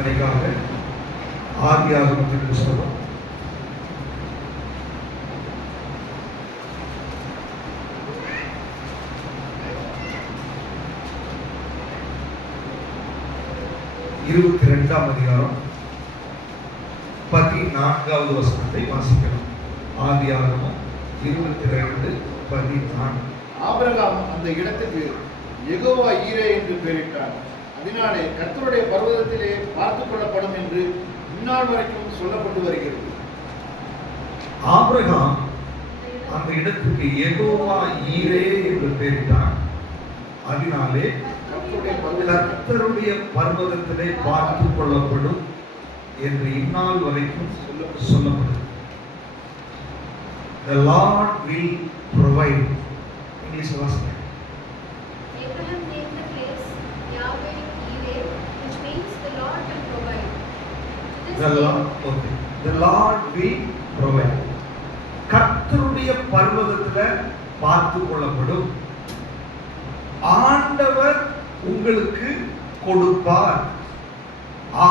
சிந்தனைக்காக ஆதியாகமத்தின் புஸ்தகம் 22ஆம் அதிகாரம் 14வது வசனத்தை வாசிக்கலாம். ஆதியாகமம் 22:14. ஆபிரகாம் அந்த இடத்துக்கு யெகோவா ஈரே என்று பெயரிட்டார். அதனாலே கர்த்தருடைய பர்வதத்திலே பார்த்துக் கொள்ளப்படும் என்று இந்நாள் வரைக்கும் சொல்லப்பட்டு வருகிறது. ஆபிரகாம் அந்த இடத்துக்கு யெகோவா ஈரே என்று பெயரிட்டார். அதனாலே கர்த்தருடைய பர்வதத்திலே பார்த்துக் கொள்ளப்படும் என்று இந்நாள் வரைக்கும் சொல்லப்படும். The Lord will provide. English வாசிங்க. Abraham named the place Yahweh Yireh, which means the Lord will provide. The Lord will provide. கர்த்தருடைய பர்வதத்திலே பார்த்துக் கொள்ளப்படும். ஆண்டவர் உங்களுக்கு கொடுப்பார்.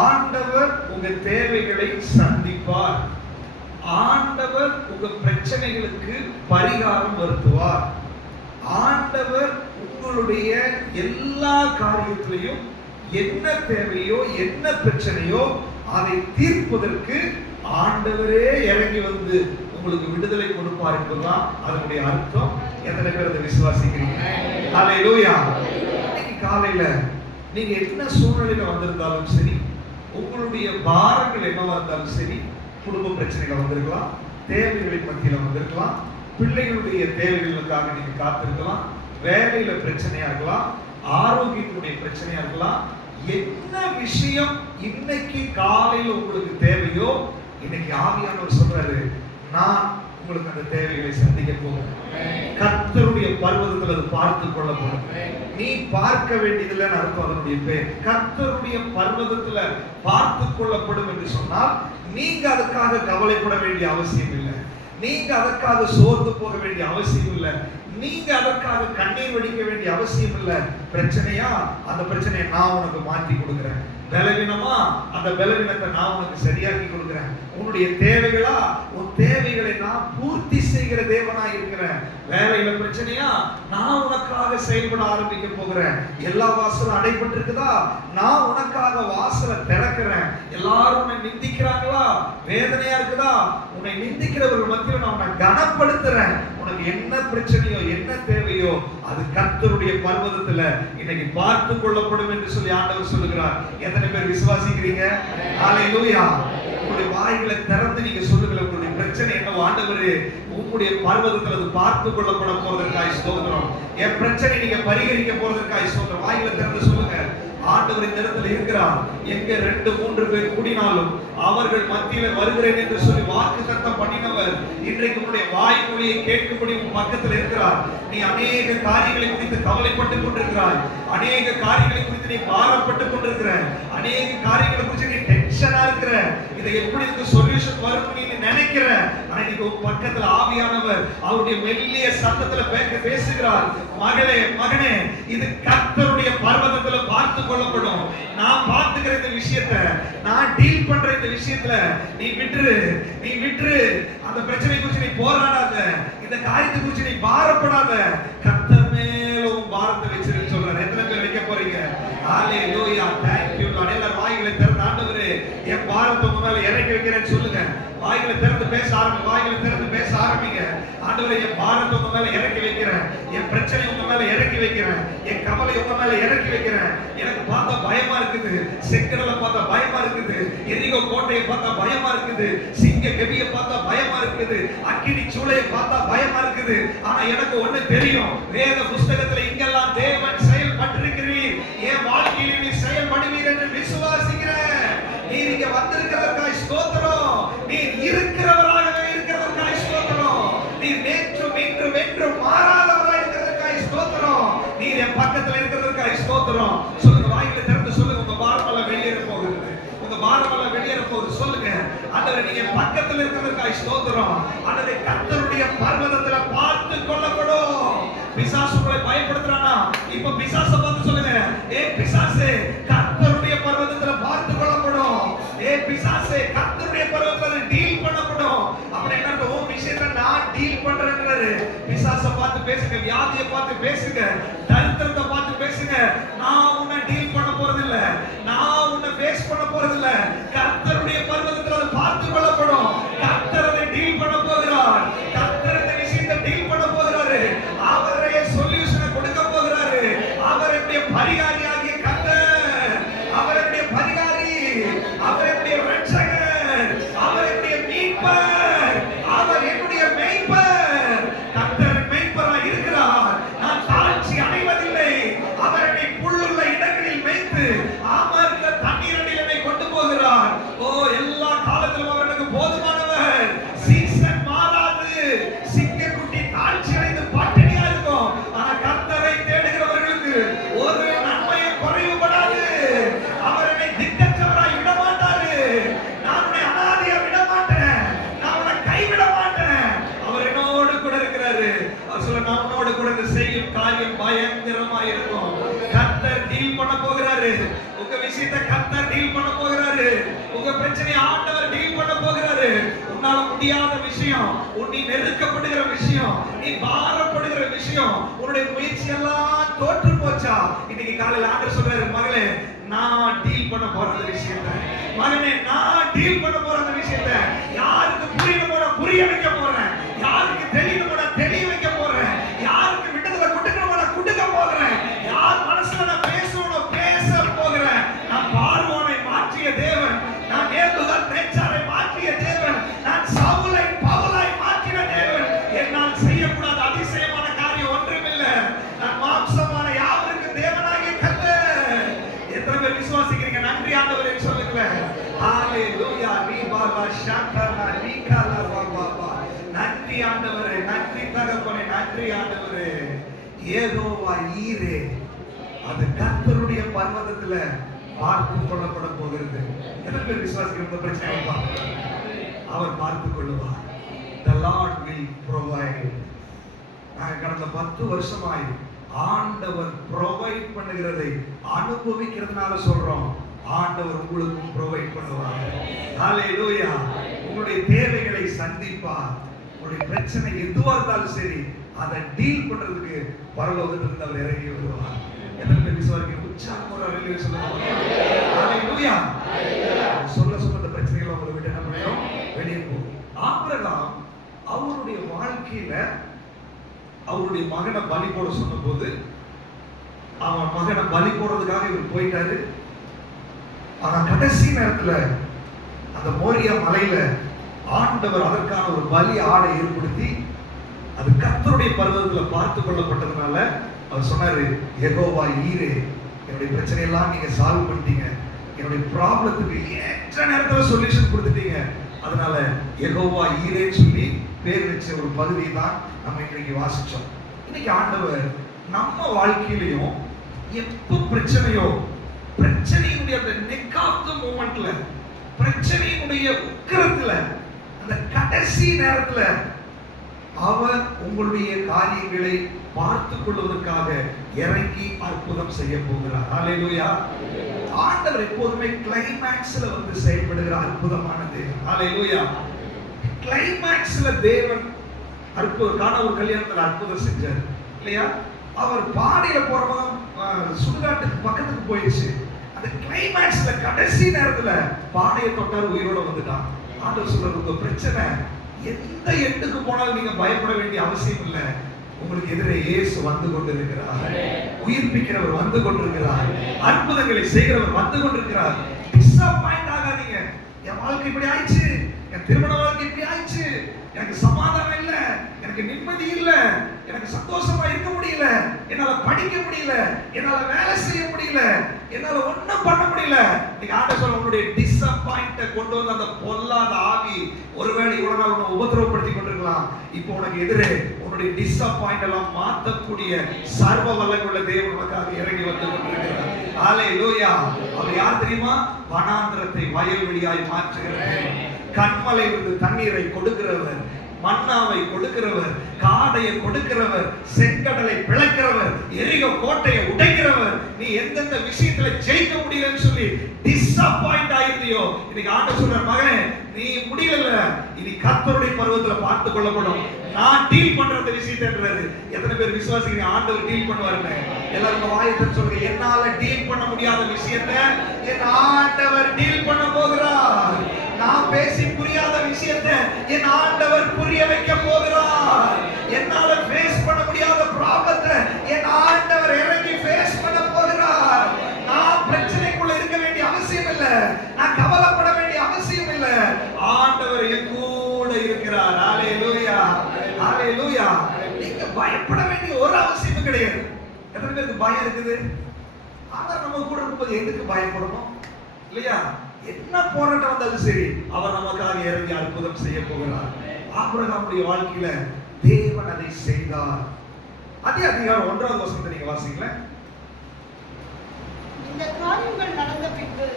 ஆண்டவர் உங்க தேவைகளை சந்திப்பார். ஆண்டவர் உங்க பிரச்சனைகளுக்கு பரிகாரம் வருத்துவார். ஆண்டவர் உங்களுடைய எல்லா காரியத்திலையும் என்ன தேவையோ என்ன பிரச்சனையோ அதை தீர்ப்பதற்கு ஆண்டவரே இறங்கி வந்து உங்களுக்கு விடுதலை கொடுப்பார் என்பதுதான் அதனுடைய அர்த்தம். எத்தனை பேர் அதை விசுவாசிக்கிறீங்க? ஹல்லேலூயா. இன்னைக்கு காலையில நீங்க என்ன சூழ்நிலையில வந்திருந்தாலும் சரி, உங்களுடைய பாரங்கள் என்னவா இருந்தாலும் சரி, குடும்ப பிரச்சனைகள் வந்திருக்கலாம், தேவைகளின் மத்தியில வந்திருக்கலாம், பிள்ளைகளுடைய தேவைகளுக்காக நீங்க காத்திருக்கலாம், வேலையில பிரச்சனையா இருக்கலாம், ஆரோக்கியத்துடைய பிரச்சனையா இருக்கலாம். என்ன விஷயம் இன்னைக்கு காலையில உங்களுக்கு தேவையோ, இன்னைக்கு ஆவியானவர் சொல்றாரு, நான் உங்களுக்கு அந்த தேவைகளை சந்திக்க போகிறேன். கர்த்தருடைய பர்வதத்தில் அது பார்த்துக் கொள்ளப்படும். நீ பார்க்க வேண்டியதில்லை அர்த்தம். அதனுடைய பேர் கர்த்தருடைய பர்வதத்துல பார்த்துக் கொள்ளப்படும் என்று சொன்னால் நீங்க அதுக்காக கவலைப்பட வேண்டிய அவசியம் இல்லை. நீங்க அதற்காக சோர்ந்து போக வேண்டிய அவசியம் இல்லை. நீங்க அதற்காக கண்ணீர் வடிக்க வேண்டிய அவசியம் இல்லை. பிரச்சனையா, அந்த பிரச்சனையை நான் உனக்கு மாற்றி கொடுக்கிறேன். பலவீனமா, அந்த பலவீனத்தை நான் உனக்கு சரியாக்கி கொடுக்கிறேன். உன்னுடைய தேவைகளா, உன் தேவைகளை நான் பூர்த்தி செய்கிற தேவனா இருக்கிறேன். வேலையில பிரச்சனையா, நான் உனக்காக செயல்பட ஆரம்பிக்க போகிறேன். எல்லா வாசலும் அடைபட்டிருக்குதா, நான் உனக்காக வாசலை திறக்கிறேன். எல்லாரும் உன்னை நிந்திக்கிறாங்களா, வேதனையா இருக்குதா, உன்னை நிந்திக்கிறவர்கள் மத்தியில் நான் உன்னை கனப்படுத்துறேன். உனக்கு என்ன பிரச்சனையோ என்ன தேவையோ அது கர்த்தருடைய பர்வதத்துல இன்னைக்கு பார்த்து கொள்ளப்படும் என்று சொல்லி ஆண்டவர் சொல்லுகிறார். எத்தனை பேர் விசுவாசிக்கிறீங்க? ஹல்லேலூயா. உங்களுடைய வாய்களை திறந்து நீங்க சொல்லுங்க, உங்களுடைய பிரச்சனை என்ன ஆண்டவரே உங்களுடைய பர்வதத்துல அது பார்த்து கொள்ளப்பட போறதற்காக ஸ்தோத்திரம். என் பிரச்சனை நீங்க பரிகரிக்க போறதற்காக ஸ்தோத்திரம். வாய்களை திறந்து சொல்லுங்க, ஆண்டவர் இந்த இடத்துல இருக்கிறார். எங்க 2-3 பேர் கூடினாலும் அவர்கள் மத்தியில வருகிறேன் என்று சொல்லி வாக்குத்தத்தம் பண்ணினவர் இன்றைக்கு உன்னுடைய வாய்மொழியை கேட்கும்படி உன் பக்கத்தில் இருக்கிறார். நீ அநேக காரியங்களை குறித்து கவலைப்பட்டுக் கொண்டிருக்கிறாய். அநேக காரியங்களை குறித்து நீ பாரப்பட்டுக் கொண்டிருக்கிறாய். அநேக காரியங்களை குறித்து நீ டென்ஷனா இருக்கிற. இதை எப்படி இதுக்கு சொல்யூஷன் வரும் நீ நினைக்கிற. ஆனா இன்னைக்கு உன் பக்கத்துல ஆவியானவர் அவருடைய மெல்லிய சத்தத்துல பேசுகிறார். மகளே, மகனே, இது கர்த்தருடைய பர்வதத்துல பார்த்து கொள்ளப்படும். நான் பார்த்துக்கிற இந்த விஷயத்தை, நான் டீல் பண்ற இந்த விஷயத்துல நீ விட்டுரு. அந்த பிரச்சனை குறித்து நீ போராடாத. இந்த காரியத்தை குறித்து நீ பாரப்படாத. கர்த்தர் மேல உன் பாரத்தை வச்சிருன்னு சொல்றாரு. எத்தனை பேர் வைக்க போறீங்க? ஹல்லேலூயா. Thank you Lord. எல்லாரும் வாய்களை திறந்து ஆண்டவரே என் பாரத்தை உங்க மேல இறக்கி வைக்கிறேன்னு சொல்லுங்க. வாய்களை திறந்து பேச ஆரம்பிங்க. ஆண்டவரே என் பாரத்தை உங்க மேல இறக்கி வைக்கிறேன். என் பிரச்சனை உங்க மேல இறக்கி வைக்கிறேன். என் கவலை உங்க மேல இறக்கி வைக்கிறேன். எனக்கு பார்த்தா பயமா இருக்குது. செங்கடலை பார்த்தா பயமா இருக்குது. எரிகோ கோட்டையை பார்த்தா பயமா இருக்குது. சிங்க கெபியை பார்த்தா பயமா இருக்குது. அக்கினி சூளையை பார்த்தா பயமா இருக்குது. ஆனா எனக்கு ஒண்ணு தெரியும், வேத புஸ்தகத்துல இங்கெல்லாம் தேவன் செயல்பட்டிருக்கிறீர். என் வாழ்க்கையில நீ செயல்படுவீர் என்று விசுவாசிக்கிறேன். நீர் இங்க வந்திருக்கிறதற்காக ஸ்தோத்திரம். நீர் இருக்கிறவராகவே இருக்கிறதற்காக ஸ்தோத்திரம். நீர் நேற்றும் இன்றும் என்றும் மாறாதவராக இருக்கிறதற்காக ஸ்தோத்திரம். நீர் என் பக்கத்துல இருக்கிறதற்காக ஸ்தோத்திரம். சொல்லுங்க, வாய்களை திறந்து சொல்லுங்க. உங்க பாரமெல்லாம் வெளியேற போகுது. உங்க பாரமெல்லாம் வெளியேற போகுது. சொல்லுங்க, ஆண்டவரே நீங்க பக்கத்துல இருக்கிறதற்காக ஸ்தோத்திரம். ஆண்டவரே கர்த்தருடைய பர்வதத்துல பார்த்து கொள்ளப்படும். பிசாசு உங்களை பயப்படுத்துறானா? இப்ப பிசாசை பார்த்து சொல்லுங்க, ஏ பிசாசே, கர்த்தருடைய பர்வதத்துல பார்த்து கொள்ளப்படும். பிசாசே கர்த்தருடைய பர்வதத்துல டீல் பண்ணப்படும். அப்படி என்ன உன் விஷயத்தை நான் டீல் பண்றேன்றாரு. பிசாசை பார்த்து பேசுங்க, வியாதியை பார்த்து பேசுங்க, தரித்திரத்தை பார்த்து பேசுங்க. நான் உன்னை டீல் பண்ண போறது இல்ல, நான் உன்னை ஃபேஸ் பண்ண போறது இல்ல. கர்த்தருடைய பர்வதத்துல அது பார்த்து கொள்ளப்படும். கர்த்தர் அதை டீல் பண்ண போகிறார். கர்த்தர் இந்த விஷயத்தை டீல் பண்ண போகிறாரு. அவரே சொல்யூஷனை கொடுக்க போகிறாரு. அவருடைய பரிகாரியாகிய கர்த்தர், அவருடைய பரிகாரி, அவருடைய ரட்சகர், அவருடைய மீட்பர், அவர் என்னுடைய மேய்ப்பர். கர்த்தர் மேய்ப்பராய் இருக்கிறார். நான் தாழ்ச்சி அடைவதில்லை. அவர் என்னை புல்லுள்ள இடங்களில் மேய்த்து அமர்ந்த தண்ணீரில் என்னை கொண்டு போகிறார். ஓ, எல்லா காலத்திலும் அவர் எனக்கு போதுமானவர். சீசன் மாறாது. சிங்கக்குட்டி தாழ்ச்சி அடைந்து பட்டினியா இருக்கும். ஆனா கர்த்தரை தேடுகிறவர்களுக்கு ஒரு நன்மையும் குறைவுபடாது. அவர் என்னை திக்கற்றவராய் விட மாட்டாரு. நான் உன்னை அனாதையா விட மாட்டேன். நான் உன்னை கைவிட மாட்டேன். அவர் என்னோடு கூட இருக்கிறாரு. அவர் சொல்ல, நான் உன்னோடு கூட இந்த செய்யும் காரியம் பயங்கரமா இருக்கும். கர்த்தர் டீல் பண்ண போகிறாரு. உங்க விஷயத்தை கர்த்தர் டீல் பண்ண போகிறாரு. உங்க பிரச்சனையை ஆண்டவர் டீல் பண்ண போகிறாரு. உன்னால முடியாத விஷயம், நீ நெருக்கப்படுகிற விஷயம், நீ பாரப்படுகிற விஷயம், உன்னுடைய முயற்சி எல்லாம் தோற்று போச்சா? இன்னைக்கு காலையில ஆண்டவர் சொல்றாரு, மகளே நான் டீல் பண்ண போற அந்த விஷயத்தை, மகனே நான் டீல் பண்ண போற அந்த விஷயத்தை, யாருக்கு புரியணுமோ நான் புரிய வைக்க போறேன், யாருக்கு தெரியணுமோ நான் தெரிய வைக்க போறேன், யாருக்கு விடுதலை கொடுக்கணுமோ நான் கொடுக்க போகிறேன், யார் மனசுல நான் பேசணும் பேச போகிறேன். நான் பார்வோனை மாற்றிய தேவன், நான் நேபுகாத் நேச்சாரை மாற்றிய தேவன், நான் சவுலை பவுலாய் மாற்றின தேவன். என்னால் செய்யக்கூடாத அதிசயமான காரியம் ஒன்றுமில்லை. நான் மாம்சமான யாவருக்கும் தேவனாகிய கர்த்தர். எத்தனை பேர் விசுவாசிக்கிறீங்க? நன்றி ஆண்டவரே சொல்லுங்களேன். ஹalleluya. ரீபாலா ஷாக்கலா ரீகாலா பாபா. நன்றி ஆண்டவரே, நன்றி தகப்பனே, நன்றி ஆண்டவரே. யெகோவா ஈரே, அது கர்த்தருடைய பர்வதத்துல பார்த்து கொள்ளப்பட போகிறது. எத்தனை பேர் விசுவாசிக்கிற பிரச்சனை அவர் பார்த்துக் கொள்ளுவார். The Lord will provide. நான் கடந்த 10 வருஷமாய் ஆண்டவர் ப்ரொவைட் பண்ணுகிறதை அனுபவிக்கிறதுனால சொல்றோம். ஆண்டவர் உங்களுக்கும் ப்ரொவைட் பண்ணுவார். ஹalleluya. உங்களுடைய தேவைகளை சந்திப்பார். உங்களுடைய பிரச்சனை எதுவா இருந்தாலும் சரி, அதை டீல் பண்றதுக்கு பரலோகத்திலிருந்து அவர் இறங்கி வருவார். எத்தனை பேர் விசுவாசிக்கிறீங்க? உற்சாகம் ஒரு ஹalleluya சொல்லுங்க. ஹalleluya. சொல்ல சொல்ல அந்த பிரச்சனைகளை உங்களை விட்டு என்ன பண்ணும்? வெளியே போகும். ஆபிரகாம் அவருடைய வாழ்க்கையில அவருடைய மகனை பலி போட சொன்னபோது, அவன் மகனை பலி போடுறதுக்காக இவர் போயிட்டாரு. ஆனா கடைசி நேரத்துல அந்த மோரியா மலையில ஆண்டவர் அதற்கான ஒரு பலி ஆடை ஏற்படுத்தி அது கர்த்தருடைய பர்வதத்துல பார்த்து கொள்ளப்பட்டதுனால அவர் சொன்னாரு, யெகோவா ஈரே, என்னுடைய பிரச்சனையெல்லாம் நீங்க சால்வ் பண்ணிட்டீங்க, என்னுடைய ப்ராப்ளத்துக்கு ஏற்ற நேரத்துல சொல்யூஷன் கொடுத்துட்டீங்க, அதனால யெகோவா ஈரே சொல்லி பேர் வச்ச ஒரு பகுதியை தான் நம்ம இன்னைக்கு வாசிச்சோம். இன்னைக்கு ஆண்டவர் நம்ம வாழ்க்கையிலையும் எப்ப பிரச்சனையோ, பிரச்சனையினுடைய அந்த நெக் ஆஃப் தி மூமெண்ட்ல, பிரச்சனையினுடைய உக்கிரத்துல, அந்த கடைசி நேரத்துல அவர் உங்களுடைய காரியங்களை பார்த்துக் கொள்வதற்காக இறங்கி அற்புதம் செய்ய போகிறார். ஹalleluya. ஆண்டவர் எப்போதுமே கிளைமாக்ஸ்ல வந்து செயல்படுகிற அற்புதமான தேவன். ஹalleluya. கிளைமாக்ஸ்ல தேவன் அற்புதம். கானாவூர் கல்யாணத்துல அற்புதம் செஞ்சார் இல்லையா? அவர் பாடியில போறவங்க சுடுகாட்டுக்கு பக்கத்துக்கு போயிடுச்சு. அந்த கிளைமாக்ஸ்ல கடைசி நேரத்துல பாடையை தொட்டார், உயிரோட வந்துட்டான். ஆண்டவர் சொல்றது, உங்க பிரச்சனை எந்த எண்டுக்கு போனாலும் நீங்க பயப்பட வேண்டிய அவசியம் இல்லை. உங்களுக்கு எதிரே இயேசு வந்து கொண்டிருக்கிறார். உயிர்ப்பிக்கிறவர் வந்து கொண்டிருக்கிறார். அற்புதங்களை செய்கிறவர் வந்து கொண்டிருக்கிறார். டிஸப்பாயிண்ட் ஆகாதீங்க. என் வாழ்க்கை இப்படி ஆயிடுச்சு, என் திருமண வாழ்க்கை இப்படி ஆயிடுச்சு, எனக்கு சமாதானம் இல்ல, எனக்கு நிம்மதி இல்ல, எனக்கு சந்தோஷமா இருக்க முடியல, என்னால படிக்க முடியல, என்னால வேலை செய்ய முடியல, என்னால ஒண்ணும் பண்ண முடியல. நீங்க ஆண்டவர் சொல்ல, உங்களுடைய டிஸப்பாயிண்ட கொண்டு வந்து அந்த பொல்லாத ஆவி ஒருவேளை இவ்வளவு நாள் உன்னை உபத்திரவப்படுத்தி கொண்டிருக்கலாம். இப்போ உனக்கு எதிரே உன்னுடைய டிஸப்பாயிண்ட் எல்லாம் மாற்றக்கூடிய சர்வ வல்லமையுள்ள தேவன் உனக்காக இறங்கி வந்து கொண்டிருக்கிறார். ஹalleluya. அவர் யார் தெரியுமா? வனாந்திரத்தை வயல்வெளியாய் மாற்றுகிறவர், கண்மலையிலிருந்து தண்ணீரை கொடுக்கிறவர், மன்னாவை கொடுக்கிறவர், காடையை கொடுக்கிறவர், செங்கடலை பிளக்கிறவர், எரிகோ கோட்டையை உடைக்கிறவர். நீ எந்தெந்த விஷயத்துல ஜெயிக்க முடியலன்னு சொல்லி டிஸப்பாயிண்ட் ஆயிருந்தியோ, இன்னைக்கு ஆண்டவர் சொல்ற மகனே நீ முடியல, இனி கர்த்தருடைய பருவத்துல பார்த்து கொள்ளப்படும். நான் டீல் பண்ற அந்த விஷயத்தைன்றாரு. எத்தனை பேர் விசுவாசிக்கிறீங்க ஆண்டவர் டீல் பண்ணுவாருன்னு? எல்லாரும் வாயத்தை சொல்லுங்க, என்னால டீல் பண்ண முடியாத விஷயத்தை என் ஆண்டவர் டீல் பண்ண போகிறார். நான் பேசி புரியாத விஷயத்தை என் ஆண்டவர் புரிய வைக்க போகிறார். என்னால ஃபேஸ் பண்ண முடியாத ப்ராப்ளத்தை என் ஆண்டவர் இறங்கி ஃபேஸ் பண்ண போகிறார். நான் பிரச்சனைக்குள்ள இருக்க வேண்டிய அவசியம் இல்ல, நான் கவலைப்பட வேண்டிய அவசியம் இல்ல. ஆண்டவர் என் கூட இருக்கிறார். ஹalleluya, ஹalleluya. நீங்க பயப்பட வேண்டிய ஒரு அவசியமும் கிடையாது. எத்தனை பேருக்கு பயம் இருக்குது? ஆனா நம்ம கூட இருக்கும்போது எதுக்கு பயப்படணும்? இல்லையா? என்ன போராட்டம் வந்தாலும் சரி, அவர் நமக்காக இறங்கி அற்புதம் செய்ய போகிறார். ஆபிரகாமுடைய வாழ்க்கையில தேவன் அதை செய்தார். அதே அதிகாரம் 1வது வசனத்தை நீங்க வாசிங்களேன். இந்த காரியங்கள் நடந்த பின்பு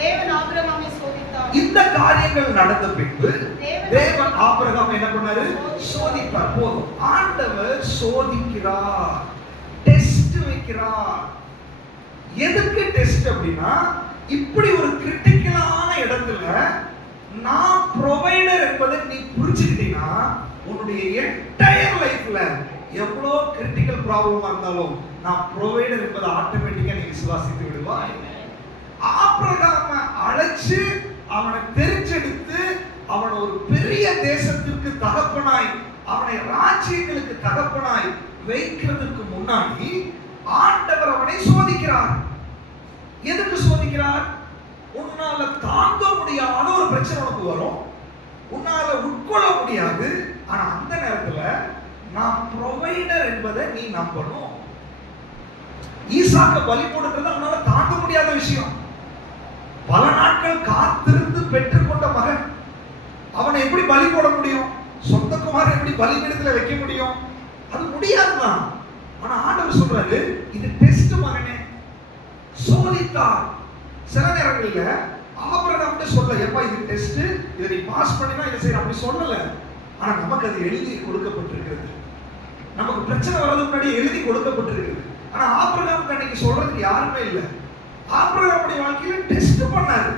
தேவன் ஆபிரகாமை சோதித்தார். இந்த காரியங்கள் நடந்த பின்பு தேவன் ஆபிரகாமை என்ன பண்ணாரு? சோதித்தார். போதும், ஆண்டவர் சோதிக்கிறார், டெஸ்ட் வைக்கிறார். எதுக்கு டெஸ்ட் அப்படின்னா, இப்படி ஒரு கிரிட்டிக்கலான இடத்துல நான் ப்ரொவைடர் என்பதை நீ புரிஞ்சுக்கிட்டீங்கன்னா, உன்னுடைய என்டையர் லைஃப்ல எவ்வளோ கிரிட்டிக்கல் ப்ராப்ளமா இருந்தாலும் நான் ப்ரொவைடர் என்பதை ஆட்டோமேட்டிக்கா நீ விசுவாசித்து விடுவாய். ஆபிரகாமை அழைச்சு அவனை தெரிஞ்செடுத்து அவனை ஒரு பெரிய தேசத்திற்கு தகப்பனாய், அவனை ராஜ்யங்களுக்கு தகப்பனாய் வைக்கிறதுக்கு முன்னாடி ஆண்டவர் அவனை சோதிக்கிறார். எதுக்கு சோதிக்கிறார்? உன்னால தாங்க முடியாத ஒரு பிரச்சனை உனக்கு வரும், உன்னால உட்கொள்ள முடியாது. ஆனா அந்த நேரத்துல நான் ப்ரொவைடர் என்பதை நீ நம்பணும். ஈசாக்க பலி போடுறது அவனால தாங்க முடியாத விஷயம். பல நாட்கள் காத்திருந்து பெற்றுக்கொண்ட மகன், அவனை எப்படி பலி போட முடியும்? சொந்த குமாரனை எப்படி பலிபீடத்துல வைக்க முடியும்? அது முடியாதுதான். ஆனா ஆண்டவர் சொல்றாரு, இது டெஸ்ட் மகனே, சோதித்தார். சில நேரங்கள்ல ஆபிரகாம் சொல்ல, எப்பா இது டெஸ்ட், இதை நீ பாஸ் பண்ணினா இதை செய்ய, அப்படி சொல்லல. ஆனா நமக்கு அது எழுதி கொடுக்கப்பட்டிருக்கிறது. நமக்கு பிரச்சனை வர்றதுக்கு முன்னாடி எழுதி கொடுக்கப்பட்டிருக்கிறது. ஆனா ஆபிரகாமுக்கு அன்னைக்கு சொல்றதுக்கு யாருமே இல்லை. ஆபிரகாமுடைய வாழ்க்கையில டெஸ்ட் பண்ணாரு,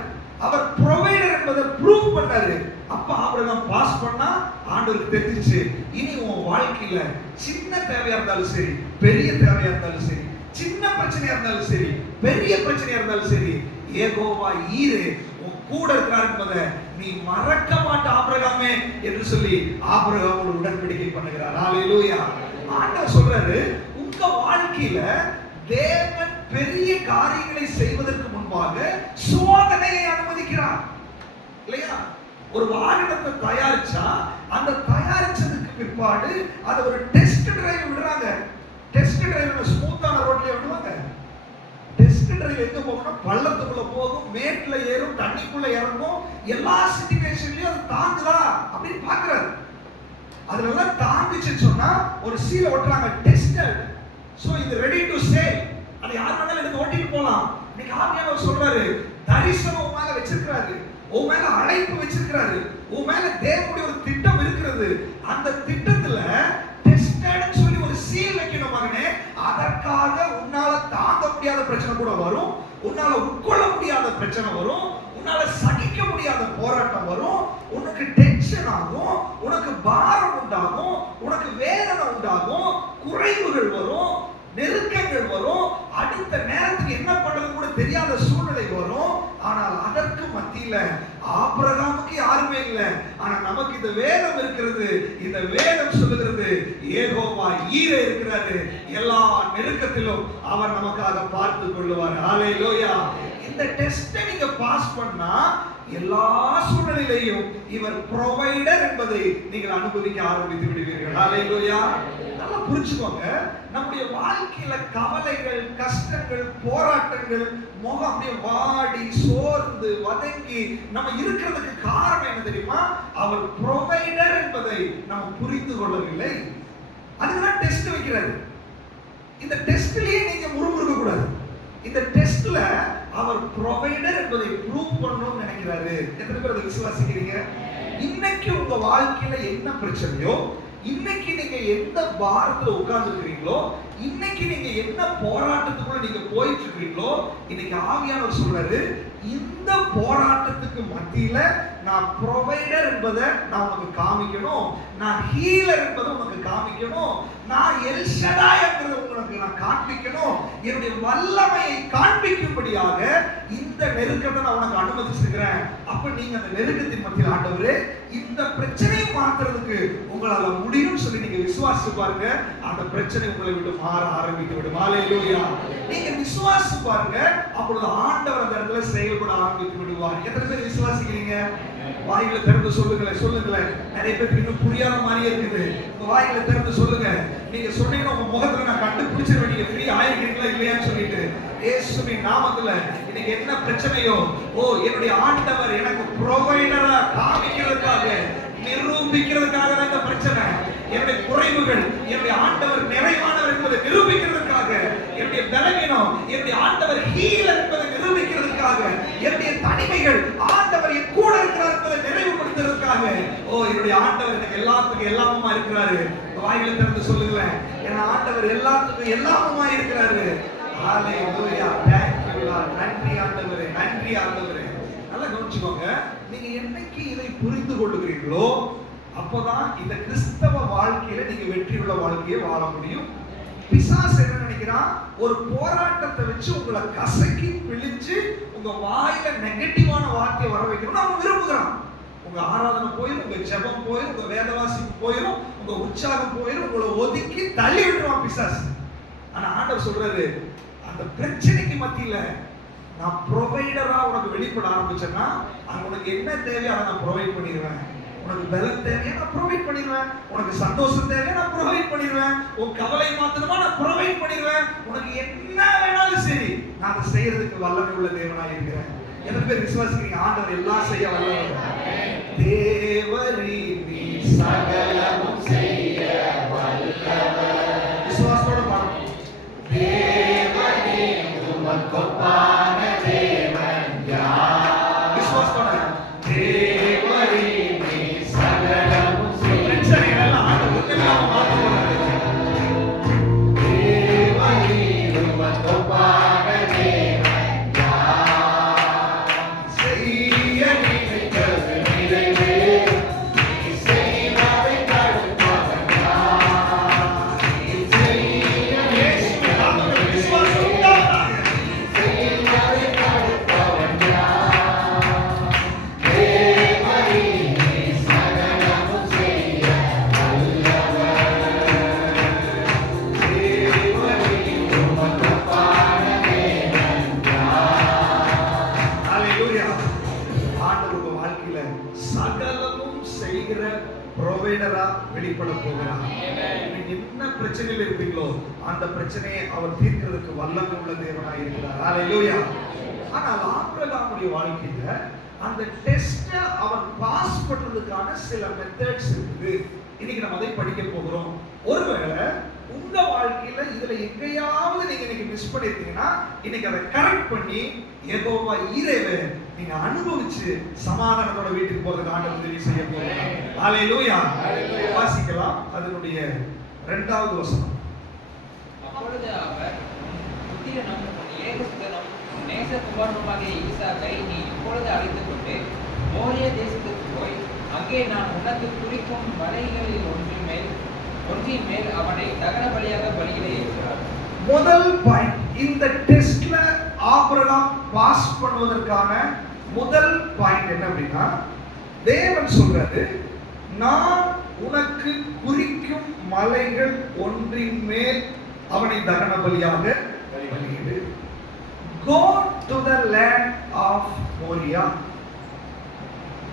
அவர் ப்ரொவைடர் என்பதை ப்ரூவ் பண்ணாரு. அப்ப ஆபிரகாம் பாஸ் பண்ணா ஆண்டவருக்கு தெரிஞ்சிச்சு, இனி உன் வாழ்க்கையில சின்ன தேவையா இருந்தாலும் சரி, பெரிய தேவையா இருந்தாலும் சரி, சின்ன பிரச்சனையா இருந்தாலும் சரி, பெரிய பிரச்சனையா இருந்தாலும் சரி, யெகோவா ஈரே உன் கூட இருக்கிறார் என்பதை நீ மறக்க மாட்ட ஆபிரகாமே என்று சொல்லி ஆபிரகாமோடு உடன்படிக்கை பண்ணுகிறார். ஹalleluya. ஆண்டவர் சொல்றாரு, உங்க வாழ்க்கையில தேவன் பெரிய காரியங்களை செய்வதற்கு முன்பாக சோதனையை அனுமதிக்கிறார். இல்லையா? ஒரு வாகனத்தை தயாரிச்சா அந்த தயாரிச்சதுக்கு பிற்பாடு அதை ஒரு டெஸ்ட் டிரைவ் விடுறாங்க. டெஸ்ட் டிரைவ்ல ஸ்மூத்தான ரோட்ல விடுவாங்க. டெஸ்ட் டிரைவ் எங்க போகும்னா பள்ளத்துக்குள்ள போகும், மேட்ல ஏறும், தண்ணிக்குள்ள இறங்கும், எல்லா சிச்சுவேஷன்லயும் அது தாங்குதா அப்படின்னு பாக்குறாரு. அதெல்லாம் தாங்குச்சுன்னு சொன்னா ஒரு சீலை ஒட்டுறாங்க, டெஸ்டட். சோ இது ரெடி டு சேல், அதை யார் வேணாலும் எடுத்து ஓட்டிட்டு போலாம். இன்னைக்கு ஆவியானவர் சொல்றாரு, தரிசனம் உன் மேல வச்சிருக்கிறாரு, உன் மேல அழைப்பு வச்சிருக்கிறாரு, உன் மேல தேவனுடைய ஒரு திட்டம் இருக்கிறது. அந்த திட்டத்துல டெஸ்டட்னு சொல்லி ஒரு சீல் வைக்கணும் மகனே. அதற்காக உன்னால தாங்க முடியாத பிரச்சனை கூட வரும், உன்னால உட்கொள்ள முடியாத பிரச்சனை வரும், உன்னால சகிக்க முடியாத போராட்டம் வரும், உனக்கு டென்ஷன் ஆகும், உனக்கு பாரம் உண்டாகும், உனக்கு வேதனை உண்டாகும், குறைவுகள் வரும், நெருக்கங்கள் வரும், அடுத்த நேரத்துக்கு என்ன பண்றது கூட தெரியாத சூழ்நிலை வரும். ஆனால் அதற்கு மத்தியில ஆபிரகாமுக்கு யாருமே இல்லை. ஆனா நமக்கு இந்த வேதம் இருக்கிறது. இந்த வேதம் சொல்லுகிறது, யெகோவா ஈரே இருக்கிறாரு, எல்லா நெருக்கத்திலும் அவர் நமக்காக பார்த்து கொள்ளுவார். ஹalleluya. இந்த டெஸ்டை நீங்க பாஸ் பண்ணா எல்லா சூழ்நிலையிலும் இவர் ப்ரொவைடர் என்பதை நீங்கள் அனுபவிக்க ஆரம்பித்து விடுவீர்கள். ஹalleluya. நல்லா புரிஞ்சுக்கோங்க, நம்முடைய வாழ்க்கையில கவலைகள், கஷ்டங்கள், போராட்டங்கள், முகம் அப்படியே வாடி சோர்ந்து வதங்கி நம்ம இருக்கிறதுக்கு காரணம் என்ன தெரியுமா? அவர் ப்ரொவைடர் என்பதை நம்ம புரிந்து கொள்ளவில்லை. அதுதான் டெஸ்ட் வைக்கிறாரு. இந்த டெஸ்ட்லயே நீங்க முறுமுறுக்க கூடாது. இந்த டெஸ்ட்ல அவர் ப்ரொவைடர் என்பதை ப்ரூவ் பண்ணணும்னு நினைக்கிறாரு. எத்தனை பேர் அதை விசுவாசிக்கிறீங்க? இன்னைக்கு உங்க வாழ்க்கையில என்ன பிரச்சனையோ, இன்னைக்கு நீங்க எந்த பாரத்துல உட்கார்ந்து இருக்கிறீங்களோ, இன்னைக்கு நீங்க என்ன போராட்டத்துக்குள்ள நீங்க போயிட்டு இருக்கீங்களோ, இன்னைக்கு ஆவியானவர் சொல்றாரு, இந்த போராட்டத்துக்கு மத்தியில நான் ப்ரொவைடர் என்பதை நான் உனக்கு காமிக்கணும், நான் ஹீலர் என்பதை உனக்கு காமிக்கணும், நான் எல் ஷடாய் என்பதை உனக்கு நான் காண்பிக்கணும், என்னுடைய வல்லமையை காண்பிக்கும்படியாக இந்த நெருக்கத்தை நான் உனக்கு அனுமதிச்சிருக்கிறேன். அப்ப நீங்க அந்த நெருக்கத்தின் மத்தியில் ஆண்டவரே இந்த பிரச்சனையை மாற்றுறதுக்கு உங்களால முடியும்னு சொல்லி நீங்க விசுவாசிச்சு பாருங்க, அந்த பிரச்சனை உங்களை விட்டு மாற ஆரம்பித்து விடும். ஹல்லேலூயா. நீங்க விசுவாசிச்சு பாருங்க, அப்பொழுது ஆண்டவர் அந்த இடத்துல செயல்பட ஆரம்பித்து விடுவார். எத்தனை பேர் விசுவாசிக்கிறீங்க? வாயில திறந்து சொல்லுங்களேன். நிறைய பேருக்கு இன்னும் புரியாத மாதிரியே இருக்குது. வாயில திறந்து சொல்லுங்க. நீங்க சொன்னீங்கன்னா உங்க முகத்துல நான் கண்டுபிடிச்சிருவேன் நீங்க ஃப்ரீ ஆயிருக்கீங்களா இல்லையான்னு சொல்லிட்டு. இயேசுவின் நாமத்துல இன்னைக்கு என்ன பிரச்சனையோ, என்னுடைய ஆண்டவர் எனக்கு ப்ரொவைடரா காமிக்கிறதுக்காக, நிரூபிக்கிறதுக்காக தான் இந்த பிரச்சனை. என்னுடைய குறைவுகள் என்னுடைய ஆண்டவர் நிறைவானவர் என்பதை நிரூபிக்கிறதுக்காக, என்னுடைய பலவீனம் என்னுடைய ஆண்டவர் ஹீலர் என்பதை நிரூபிக்கிறதுக்காக, என்னுடைய தனிமைகள் ஆண்டவர் என் கூட இருக்கிறார் என்பதை நிறைவுபடுத்துறதுக்காக, என்னுடைய ஆண்டவர் எனக்கு எல்லாத்துக்கும் எல்லாமுமா இருக்கிறாரு. வாயில திறந்து சொல்லுங்களேன், என் ஆண்டவர் எல்லாத்துக்கும் எல்லாமுமா இருக்கிறாரு. ஹல்லேலூயா. Thank you Lord. நன்றி ஆண்டவரே, நன்றி ஆண்டவரே. நல்லா கவனிச்சுக்கோங்க. நீங்க என்னைக்கு இதை புரிந்து கொள்ளுகிறீர்களோ அப்போதான் இந்த கிறிஸ்தவ வாழ்க்கையில நீங்க வெற்றியுள்ள வாழ்க்கையை வாழ முடியும். பிசாசு என்ன நினைக்கிறான்? ஒரு போராட்டத்தை வச்சு உங்களை கசக்கி பிழிச்சு உங்க வாயில நெகட்டிவான வார்த்தையை வர வைக்கணும்னு அவன் விரும்புகிறான். உங்க ஆராதனை போயிடும், உங்க ஜெபம் போயிடும், உங்க வேதவாசிப்பு போயிடும், உங்க உற்சாகம் போயிடும், உங்களை ஒதுக்கி தள்ளி விட்டுருவான் பிசாசு. ஆனா ஆண்டவர் சொல்றாரு, அந்த பிரச்சனைக்கு மத்தியில நான் ப்ரொவைடரா உனக்கு வெளிப்பட ஆரம்பிச்சேன்னா, உனக்கு என்ன தேவையோ அதை நான் ப்ரொவைட் பண்ணிடுவேன். உனக்கு பலம் தேவையா நான் ப்ரொவைட் பண்ணிடுவேன், உனக்கு சந்தோஷம் தேவையா நான் ப்ரொவைட் பண்ணிடுவேன், உன் கவலை மாத்திரமா நான் ப்ரொவைட் பண்ணிடுவேன், உனக்கு என்ன வேணாலும் சரி நான் அதை செய்யறதுக்கு வல்லமை உள்ள தேவனாக இருக்கிறேன். எத்தனை பேர் விசுவாசிக்கிறீங்க? ஆண்டவர் எல்லாம் செய்ய வல்லவர். தேவரீ நீ சகலமும் செய்ய வல்லவர். விசுவாசத்தோட பாருங்க. தேவரீ உமக்கொப்பான தேவன் யார்? விசுவாசத்தோட தேவரீ நீ சகலமும் செய்ய. பிரச்சனைகள் எல்லாம் ஆண்டவர் எல்லாம் மாற்றுவார். தேவரீ உமக்கொப்பான தேவன் யார்? செய்ய நினைத்தது நிறைவே, நீ செய்வதை தடுப்பவன் யார்? நீ செய்ய நினைத்தது விசுவாசம் உண்டாவதாக. செய்வதை தடுப்பவன் யார்? தேவரீ நீ சகலமும் செய்ய வல்லவர். தேவரீ உமக்கொப்பான தேவன் யார்? ஹல்லேலூயா. ஆண்டவர் உங்க வாழ்க்கையில சகலமும் செய்கிற ப்ரொவைடரா வெளிப்பட போகிறார். நீங்க என்ன பிரச்சனையில் இருப்பீங்களோ அந்த பிரச்சனையை அவர் தீர்க்கிறதுக்கு வல்லமை உள்ள தேவனாக இருக்கிறார். ஹல்லேலூயா. ஆனால் ஆபிரகாமுடைய வாழ்க்கையில அந்த டெஸ்ட அவன் பாஸ் பண்றதுக்கான சில மெத்தட்ஸ் இருக்குது. இன்னைக்கு நம்ம அதை படிக்க போகிறோம். ஒருவேளை உங்க வாழ்க்கையில இதுல எங்கேயாவது நீங்க இன்னைக்கு மிஸ் பண்ணிருக்கீங்கன்னா இன்னைக்கு அதை கரெக்ட் பண்ணி யெகோவா ஈரேவை நீங்க அனுபவிச்சு சமாதானத்தோட வீட்டுக்கு போறதுக்கு ஆண்டவர் உதவி செய்ய போகிறார். ஹல்லேலூயா. வாசிக்கலாம் அதனுடைய 2வது வசனம். அப்பொழுது அவர் புத்திரனும் ஏகசுதனும் நேசகுமாரனுமாகிய ஈசாக்கை நீ இப்பொழுது அழைத்துக் கொண்டு மோரிய தேசத்துக்கு போய் அங்கே நான் உனக்கு குறிக்கும் மலைகளில் ஒன்றின் மேல் அவனை தகன பலியாக பலியிலே ஏற்றார். முதல் பாயிண்ட், இந்த டெஸ்ட்ல ஆபிரகாம் பாஸ் பண்ணுவதற்கான முதல் பாயிண்ட் என்ன அப்படின்னா, தேவன் சொல்றாரு, நான் உனக்கு குறிக்கும் மலைகள் ஒன்றின் மேல் அவனை தகன பலியாக பலியிடு. Go to the land of Moriah.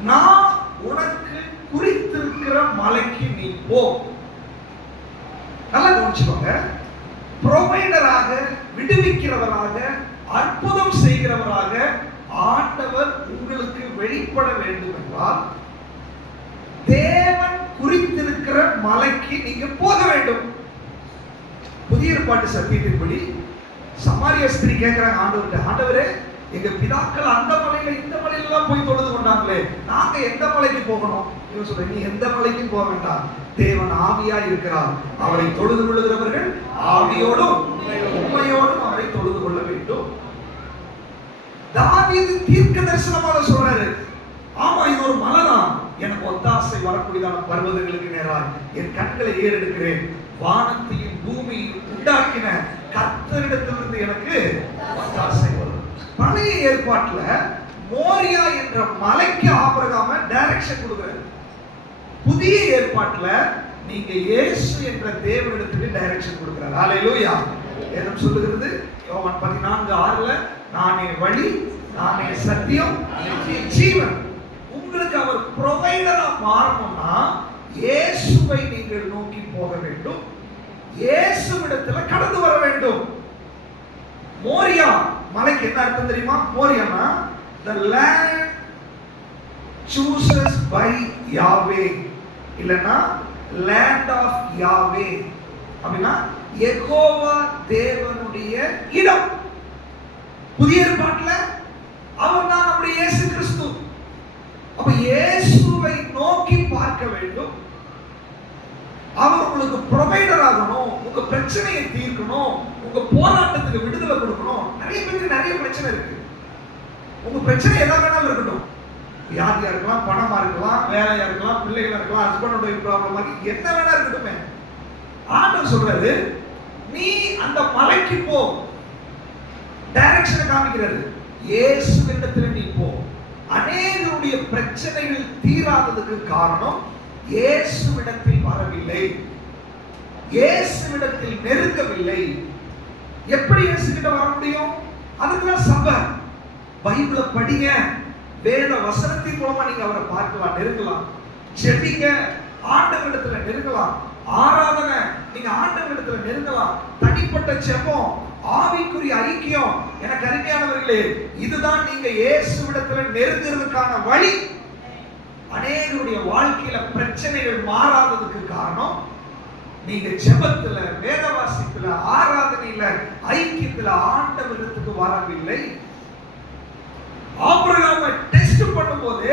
நான் உனக்கு குறித்திருக்கிற மலைக்கு நீ போ. நல்லா கவனிச்சுக்கோங்க. ப்ரொவைடராக, விடுவிக்கிறவராக, அற்புதம் செய்கிறவராக ஆண்டவர் உங்களுக்கு வெளிப்பட வேண்டும் என்றால் தேவன் குறித்திருக்கிற மலைக்கு நீங்க போக வேண்டும். புதிய ஏற்பாட்டு சத்தியத்தின்படி சமாரிய ஸ்திரீ கேட்கிறாங்க ஆண்டவர்கிட்ட, ஆண்டவரே எங்க பிதாக்கள் அந்த மலையில இந்த மலையில எல்லாம் போய் தொழுது கொண்டாங்களே, நாங்க எந்த மலைக்கு போகணும்? இவன் சொல்ற, நீ எந்த மலைக்கும் போக வேண்டாம். தேவன் ஆவியா இருக்கிறார். அவரை தொழுது கொள்ளுகிறவர்கள் ஆவியோடும் உண்மையோடும் அவரை தொழுது கொள்ள வேண்டும். தாவீது தீர்க்க தரிசனமாக சொல்றாரு, ஆமா இது ஒரு மலைதான், எனக்கு ஒத்தாசை வரக்கூடியதான பர்வதங்களுக்கு நேராக என் கண்களை ஏறெடுக்கிறேன். வானத்தையும் பூமியையும் உண்டாக்கின கர்த்தரிடத்திலிருந்து எனக்கு ஒத்தாசை வரும். பழைய ஏற்பாட்டுல மோரியா என்ற மலைக்கு ஆபிரகாம் டைரக்ஷன் கொடுக்கிறார். புதிய ஏற்பாட்டுல நீங்க இயேசு என்ற தேவனிடத்துக்கு டைரக்ஷன் கொடுக்கிறார். ஹல்லேலூயா. வேதம் சொல்லுகிறது யோவான் 14:6, நானே வழி, நானே சத்தியம், ஜீவன். உங்களுக்கு அவர் ப்ரொவைடரா மாறணும்னா இயேசுவை நீங்கள் நோக்கி போக வேண்டும், இயேசுவிடத்துல கடந்து வர வேண்டும். மோரியா மலைக்கு என்ன அர்த்தம் தெரியுமா? மோரியானா the land chooses by Yahweh, இல்லனா land of Yahweh. அப்படினா யெகோவா தேவனுடைய இடம். புதிய ஏற்பாட்டுல அவர் தான் நம்முடைய இயேசு கிறிஸ்து. அப்ப இயேசுவை நோக்கி பார்க்க வேண்டும். அவர் உங்களுக்கு ப்ரொவைடர் ஆகணும், உங்க பிரச்சனையை தீர்க்கணும், உங்க போராட்டத்துக்கு விடுதலை கொடுக்கணும். நிறைய பேருக்கு நிறைய பிரச்சனை இருக்கு. உங்க பிரச்சனை எதா வேணாலும் இருக்கட்டும், வியாதியா இருக்கலாம், பணமா இருக்கலாம், வேலையா இருக்கலாம், பிள்ளைகளா இருக்கலாம், ஹஸ்பண்டோட ப்ராப்ளமா என்ன வேணா இருக்கட்டுமே. ஆண்டவர் சொல்றாரு, நீ அந்த மலைக்கு போ. டைரக்ஷனை காமிக்கிறாரு. இயேசுவிடத்துல நீ போ. அநேகருடைய பிரச்சனைகள் தீராததுக்கு காரணம் இயேசுவிடத்தில் வரவில்லை, இயேசுவிடத்தில் நெருங்கவில்லை. எப்படி இயேசுகிட்ட வர முடியும்? அதுக்குதான் சபை. பைபிளை படிங்க, வேத வசனத்தின் மூலமா நீங்க அவரை பார்க்கலாம், நெருங்கலாம். ஜெபிங்க, ஆண்டவரிடத்துல நெருங்கலாம். ஆராதனை, நீங்க ஆண்டவரிடத்துல நெருங்கலாம். தனிப்பட்ட ஜெபம், ஆவிக்குரிய ஐக்கியம். எனக்கு அருமையானவர்களே, இதுதான் நீங்க இயேசுவிடத்துல நெருங்குறதுக்கான வழி. அநேகருடைய வாழ்க்கையில பிரச்சனைகள் மாறாததுக்கு காரணம் நீங்க ஜெபத்துல, வேத வாசிப்புல, ஆராதனையில, ஐக்கியத்துல ஆண்டவரிடத்துக்கு வரவில்லை. ஆபிரகாமை டெஸ்ட் பண்ணும்போது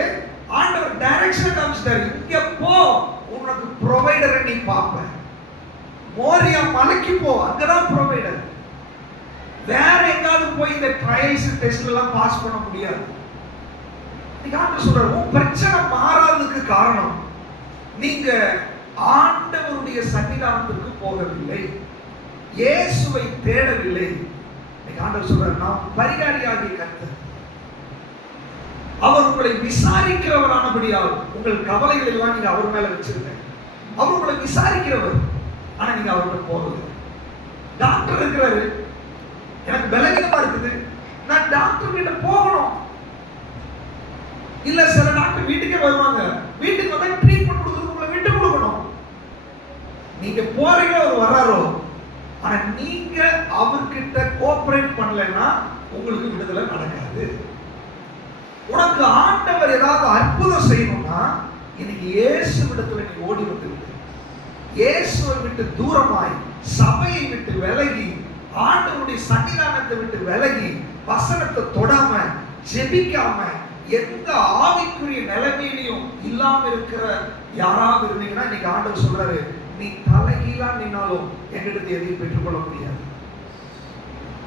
ஆண்டவர் டைரக்ஷன் காமிச்சாரு, இங்க போ, உனக்கு ப்ரொவைடரை நீ பாப்ப. மோரியா மலைக்கு போ, அங்கதான் ப்ரொவைடர். வேற எங்காவது போய் இந்த ட்ரையல்ஸ் டெஸ்ட் எல்லாம் பாஸ் பண்ண முடியாது. ஆண்டவர் சொல்றாரு, உன் பிரச்சனை மாறாததுக்கு காரணம் நீங்க ஆண்டவருடைய சன்னிதானத்துக்கு போகவில்லை, இயேசுவை தேடவில்லை. ஆண்டவர் சொல்றாரு, நான் பரிகாரியாகிய கர்த்தர், அவர் உங்களை விசாரிக்கிறவரானபடியால் உங்கள் கவலைகள் எல்லாம் நீங்க அவர் மேல வச்சிருங்க. அவர் உங்களை விசாரிக்கிறவர், ஆனா நீங்க அவர்கிட்ட போகல. டாக்டர் இருக்கிறாரு, எனக்கு பலவீனமா இருக்குது, நான் டாக்டர் கிட்ட போகணும். இல்ல சில டாக்டர் வீட்டுக்கே வருவாங்க, வீட்டுக்கு வந்தா ட்ரீட்மெண்ட் கொடுக்கறது உங்களை விட்டு கொடுக்கணும். நீங்க போறீங்க, அவர் வர்றாரோ, ஆனா நீங்க அவர்கிட்ட கோஆபரேட் பண்ணலன்னா உங்களுக்கு விடுதலை நடக்காது. உனக்கு ஆண்டவர் ஏதாவது அற்புதம் செய்யணும்னா இன்னைக்கு இயேசுவிடத்துல நீ ஓடி வந்துவிடு. இயேசுவை விட்டு தூரமாய், சபையை விட்டு விலகி, ஆண்டவருடைய சன்னிதானத்தை விட்டு விலகி, வசனத்தை தொடாம, ஜெபிக்காம, எந்த ஆவிக்குரிய நிலைமையிலையும் இல்லாம இருக்கிற யாராவது இருந்தீங்கன்னா இன்னைக்கு ஆண்டவர் சொல்றாரு, நீ தலைகீழா நின்னாலும் எங்கிட்ட எதையும் பெற்றுக்கொள்ள முடியாது.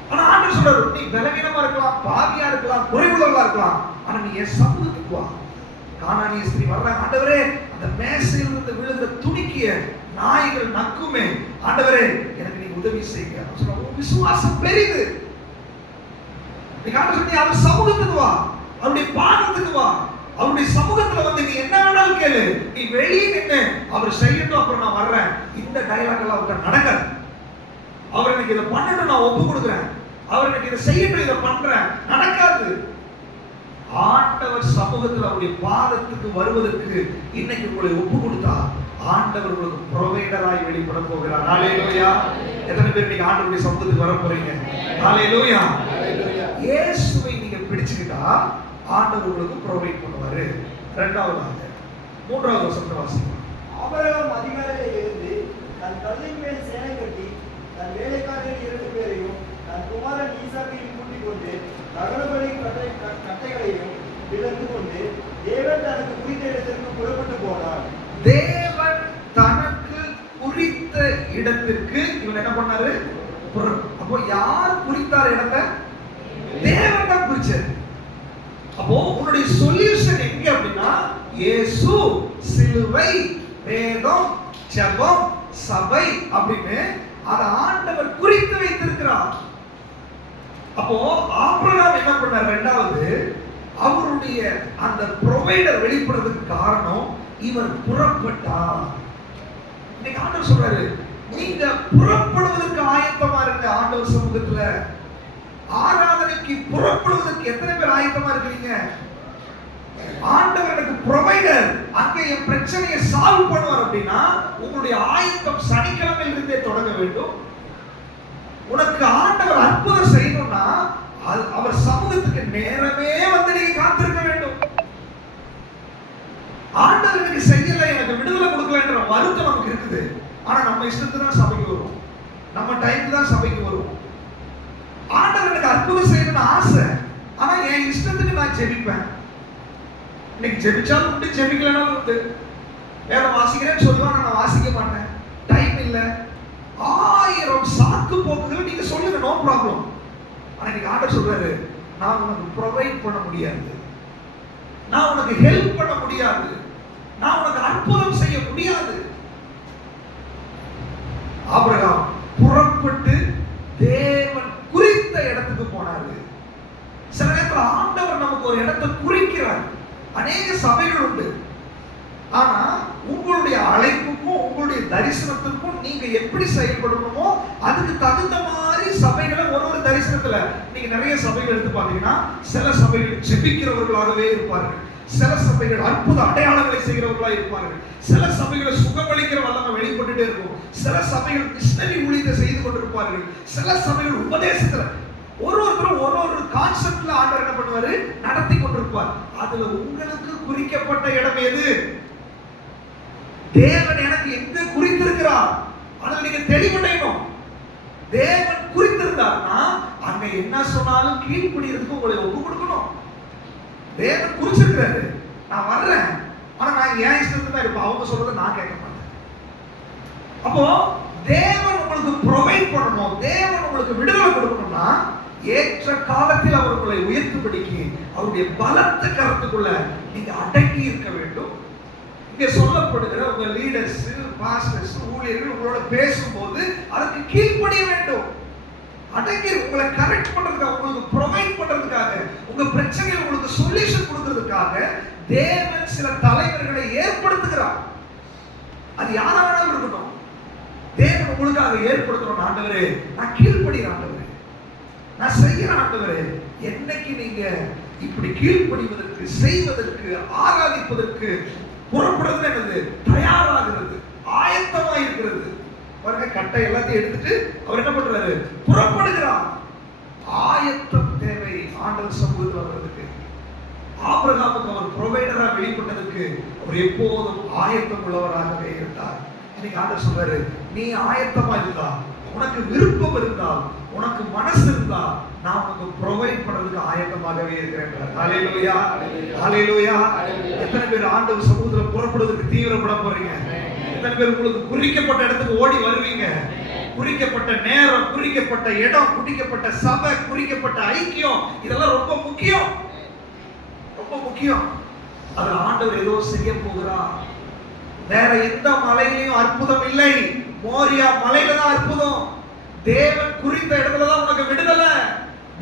ஆனா ஆண்டவர் சொல்றாரு, நீ பலவீனமா இருக்கலாம், பாவியா இருக்கலாம், குறைவுள்ளவா இருக்கலாம், ஆனா நீ என் சமூகத்துக்கு வா. கானானிய ஸ்திரீ வர்றாங்க, ஆண்டவரே அந்த மேசையில் இருந்து விழுந்த துணிக்கிய நாய்கள் நக்குமே, ஆண்டவரே எனக்கு நீ உதவி செய்யுங்க. உன் விசுவாசம் பெரிது. நீ ஆண்டவர் சொல்லி அவர் சமூகத்துக்கு வா, அவருடைய பாதத்துக்கு வா, அவருடைய சமூகத்துல வந்து நீ என்ன வேணாலும் கேளு. நீ வெளியே நின்று அவர் செய்யட்டும், அப்புறம் நான் வர்றேன். இந்த டயலாக் எல்லாம் அவர்கிட்ட நடக்காது. அவர் எனக்கு இதை பண்ணட்டும், நான் ஒப்பு கொடுக்குறேன், அவர் எனக்கு இதை செய்யட்டும், இதை பண்றேன், நடக்காது. ஆண்டவர் சமூகத்தில் அவருடைய பாதத்துக்கு வருவதற்கு இன்னைக்கு உங்களை ஒப்பு கொடுத்தா ஆண்டவர் உங்களுக்கு ப்ரொவைடராய் வெளிப்பட போகிறார். ஹalleluya. எத்தனை பேர் நீங்க ஆண்டவருடைய சமூகத்துக்கு வர போறீங்க? ஹalleluya. இயேசுவை நீங்க பிடிச்சுக்கிட்டா ஆண்டவர் உங்களுக்கு ப்ரொவைட் பண்ணுவாரு. இரண்டாவதாக மூன்றாவது வசனத்தை வாசிக்கலாம். ஆபிரகாம் அதிகாலையில் எழுந்து தன் கல்லின் மேல் சேனை கட்டி தன் வேலைக்காரர்கள் 2 பேரையும் தன் தன் குமாரன் ஈசாக்கையும் கூட்டிக் கொண்டு தகனபலி கட்டைகளையும் இழந்து கொண்டு தேவன் தனக்கு குறித்த இடத்திற்கு புறப்பட்டு போனார். தேவன் தனக்கு குறித்த இடத்திற்கு இவன் என்ன பண்ணாரு? அப்போ யார் குறித்தார் இடத்தை? தேவன் தான் குறிச்சார். அப்போ உன்னுடைய சொல்யூஷன் எங்க அப்படின்னா இயேசு, சிலுவை, வேதம், ஜெபம், சபை அப்படின்னு அத ஆண்டவர் குறித்து வைத்திருக்கிறார். அப்போ ஆபிரகாம் என்ன பண்ணார்? இரண்டாவது, அவருடைய அந்த ப்ரொவைடர் வெளிப்படுறதுக்கு காரணம் இவர் புறப்பட்டார். இன்னைக்கு ஆண்டவர் சொல்றாரு, நீங்க புறப்படுவதற்கு ஆயத்தமா இருங்க. ஆண்டவர் சமூகத்துல ஆராதனைக்கு புறப்படுவதற்கு எத்தனை பேர் ஆயத்தமா இருக்கீங்க? ஆண்டவர் எனக்கு ப்ரொவைடர், அங்க என் பிரச்சனையை சால்வ் பண்ணுவார் அப்படின்னா உங்களுடைய ஆயத்தம் சனிக்கிழமையில இருந்தே தொடங்க வேண்டும். உனக்கு ஆண்டவர் அற்புதம் செய்யணும்னா அவர் சமூகத்துக்கு நேரமே வந்து நீங்க காத்திருக்க வேண்டும். ஆண்டவர் எனக்கு செய்யல, எனக்கு விடுதலை கொடுக்கலன்ற வருத்தம் நமக்கு இருக்குது. ஆனா நம்ம இஷ்டத்துக்கு தான் சபைக்கு வருவோம், நம்ம டைமுக்கு தான் சபைக்கு வருவோம். ஆண்டவர் எனக்கு அற்புதம் செய்யணும்னு ஆசை, ஆனா என் இஷ்டத்துக்கு நான் ஜெபிப்பேன். இன்னைக்கு ஜெபிச்சாலும் உண்டு, ஜெபிக்கலனாலும் உண்டு. வேதம் வாசிக்கிறேன்னு சொல்லுவாங்க, நான் வாசிக்க மாட்டேன், டைம் இல்லை. 1000 சாக்கு போக்குகள் நீங்க சொல்லுங்க, நோ ப்ராப்ளம். ஆனா இன்னைக்கு ஆண்டவர் சொல்றாரு, நான் உனக்கு ப்ரொவைட் பண்ண முடியாது, நான் உனக்கு ஹெல்ப் பண்ண முடியாது, நான் உனக்கு அற்புதம் செய்ய முடியாது. ஆபிரகாம் புறப்பட்டு தேவன் குறித்த இடத்துக்கு போனாரு. சில நேரத்தில் ஆண்டவர் நமக்கு ஒரு இடத்தை குறிக்கிறார். அநேக சபைகள் உண்டு, ஆனா உங்களுடைய அழைப்புக்கும் உங்களுடைய தரிசனத்துக்கும் நீங்க எப்படி செயல்படணுமோ அதுக்கு தகுந்த மாதிரி சபைகளை ஒரு தரிசனத்துல நீங்க நிறைய சபைகள் எடுத்து பாத்தீங்கன்னா, சில சபைகள் ஜெபிக்கிறவர்களாகவே இருப்பார்கள், சில சபைகள் அற்புத அடையாளங்களை செய்கிறவர்களாக இருப்பார்கள், சில சபைகள் சுகமளிக்கிற வல்லமை வெளிப்பட்டுட்டே இருக்கும், சில சபைகள் மிஷனரி ஊழியத்தை செய்து கொண்டிருப்பார்கள், சில சபைகள் உபதேசத்துல ஒருத்தரும் ஒரு கான்செப்ட்ல ஆண்டவர் என்ன பண்ணுவாரு? நடத்தி கொண்டிருப்பார். அதுல உங்களுக்கு குறிக்கப்பட்ட இடம் எது? தேவன் எனக்கு எங்க குறித்திருக்கிறார் அதுல நீங்க தெளிவடையணும். தேவன் குறித்திருந்தார்னா அங்க என்ன சொன்னாலும் கீழ்ப்படிறதுக்கு உங்களை ஒப்பு கொடுக்கணும். தேவன் குறிச்சிருக்கிறாரு, நான் வர்றேன், ஆனா நான் என் இஷ்டத்துக்கு தான் இருப்பேன், அவங்க சொல்றதை நான் கேட்க மாட்டேன். அப்போ தேவன் உங்களுக்கு ப்ரொவைட் பண்ணணும், தேவன் உங்களுக்கு விடுதலை கொடுக்கணும்னா ஏற்ற காலத்தில் அவர் உங்களை உயர்த்தும்படிக்கு அவருடைய பலத்த கரத்துக்குள்ள நீங்க அடங்கி இருக்க வேண்டும். இங்க சொல்லப்படுகிற உங்க லீடர்ஸ், பாஸ்டர்ஸ், ஊழியர்கள் உங்களோட பேசும்போது அதுக்கு கீழ்ப்படிய வேண்டும். அடங்கி உங்களை கரெக்ட் பண்றதுக்காக, உங்களுக்கு ப்ரொவைட் பண்றதுக்காக, உங்க பிரச்சனைகள் உங்களுக்கு சொல்யூஷன் கொடுக்கிறதுக்காக தேவன் சில தலைவர்களை ஏற்படுத்துகிறார். அது யாரா வேணாலும் இருக்கட்டும், தேவன் உங்களுக்காக ஏற்படுத்தணும். ஆண்டவரே நான் கீழ்ப்படுகிறேன், ஆண்டவரே நான் செய்கிறேன், ஆண்டவரே. என்னைக்கு நீங்க இப்படி கீழ்ப்படிவதற்கு, செய்வதற்கு, ஆராதிப்பதற்கு புறப்படுறது என்னது? தயாராகிறது, ஆயத்தமா இருக்கிறது. பாருங்க, கட்டை எல்லாத்தையும் எடுத்துட்டு அவர் என்ன பண்றாரு? புறப்படுகிறார். ஆயத்தம் தேவை ஆண்டவர் சமூகத்தில் வர்றதுக்கு. ஆபிரகாமுக்கு அவர் ப்ரொவைடரா வெளிப்பட்டதற்கு அவர் எப்போதும் ஆயத்தம் உள்ளவராகவே இருந்தார். இன்னைக்கு ஆண்டவர் சொல்றாரு, நீ ஆயத்தமா இருந்தா, உனக்கு விருப்பம் இருந்தா, உனக்கு மனசு இருந்தா, நான் உனக்கு ப்ரொவைட் பண்றதுக்கு ஆயத்தமாகவே இருக்கிறேன். ஹல்லேலூயா, ஹல்லேலூயா. எத்தனை பேர் ஆண்டவர் சமூகத்துல புறப்படுவதற்கு தீவிரப்பட போறீங்க? எத்தனை பேர் உங்களுக்கு குறிக்கப்பட்ட இடத்துக்கு ஓடி வருவீங்க? குறிக்கப்பட்ட நேரம், குறிக்கப்பட்ட இடம், குறிக்கப்பட்ட சபை, குறிக்கப்பட்ட ஐக்கியம், இதெல்லாம் ரொம்ப முக்கியம், ரொம்ப முக்கியம். அது ஆண்டவர் ஏதோ செய்ய போகிறார். வேற எந்த மலையிலையும் அற்புதம் இல்லை, மோரியா மலையில தான் அற்புதம். தேவன் குறித்த இடத்துல தான் உனக்கு விடுதலை,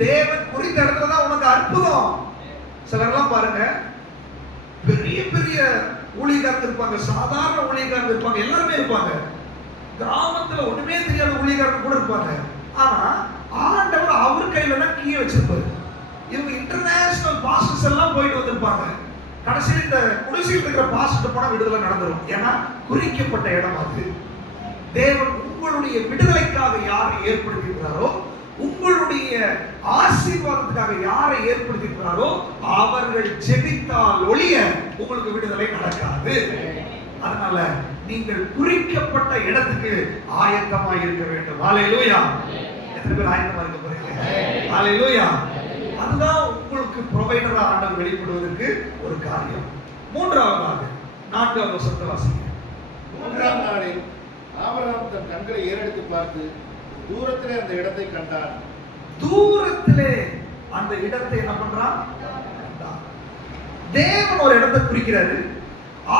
தேவன் குறித்த இடத்துல தான் உனக்கு அற்புதம். சிலர்லாம் பாருங்க, பெரிய பெரிய ஊழியக்காரங்க இருப்பாங்க, சாதாரண ஊழியக்காரங்க இருப்பாங்க, எல்லாருமே இருப்பாங்க. கிராமத்துல ஒண்ணுமே தெரியாத ஊழியக்காரங்க கூட இருப்பாங்க. ஆனா ஆண்டவர் அவர் கையில தான் கீயை வச்சிருப்பாரு. இவங்க இன்டர்நேஷனல் பாஸ்டர்ஸ் எல்லாம் போயிட்டு வந்திருப்பாங்க. கடைசியில் இந்த குடிசையில் இருக்கிற பாஸ்டர் போனா விடுதலை நடந்துடும். ஏன்னா குறிக்கப்பட்ட இடம் அது. தேவன் உங்களுடைய விடுதலைக்காக யாரை ஏற்படுத்தியிருக்கிறாரோ, உங்களுடைய ஆசீர்வாதத்துக்காக யாரை ஏற்படுத்தியிருக்கிறாரோ அவர்கள் ஜெபித்தால் ஒழிய உங்களுக்கு விடுதலை நடக்காது. அதனால நீங்கள் குறிக்கப்பட்ட இடத்துக்கு ஆயத்தமாக இருக்க வேண்டும். ஹல்லேலூயா. எத்தனை பேர் ஆயத்தமா இருக்க போறீங்க? ஹalleluya. அதுதான் உங்களுக்கு ப்ரொவைடரா ஆண்டவர் வெளிப்படுவதற்கு ஒரு காரியம். மூன்றாவதாக 4வது வசனத்தை வாசிங்க. 3ஆம் நாளில் ஆபிரகாம் தன் கண்களை ஏறெடுத்து பார்த்து தூரத்திலே அந்த இடத்தை கண்டான். தூரத்திலே அந்த இடத்தை என்ன பண்றான்? கண்டான். தேவன் ஒரு இடத்தை குறிக்கிறாரு.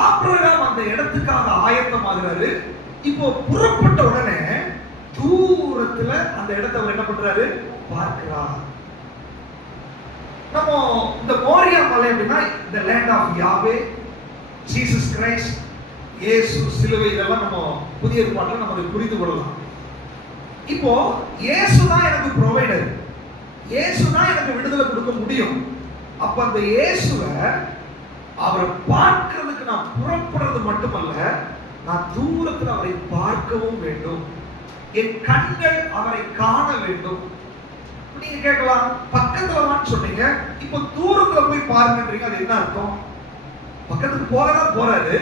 ஆபிரகாம் அந்த இடத்துக்காக ஆயத்தமாகிறாரு. இப்போ புறப்பட்ட உடனே தூரத்துல அந்த இடத்தை அவர் என்ன பண்றாரு? பார்க்கிறார். நம்ம இந்த மோரியா மலை அப்படின்னா இந்த land of Yahweh, Jesus Christ, இயேசு சிலுவை, இதெல்லாம் நம்ம புதிய ஏற்பாட்டில் நம்ம புரிந்து கொள்ளலாம். இப்போ இயேசு தான் எனக்கு ப்ரொவைடர், இயேசு தான் எனக்கு விடுதலை கொடுக்க முடியும். அப்ப அந்த இயேசுவை அவரை பார்க்கிறதுக்கு நான் புறப்படுறது மட்டுமல்ல, நான் தூரத்தில் அவரை பார்க்கவும் வேண்டும். என் கண்கள் அவரை காண வேண்டும். நீங்க கேட்கலாம், பக்கத்துல வான்னு சொன்னீங்க, இப்போ தூரத்துல போய் பாருங்கன்றீங்க, அது என்ன அர்த்தம்? பக்கத்துக்கு போகதான் போறாரு,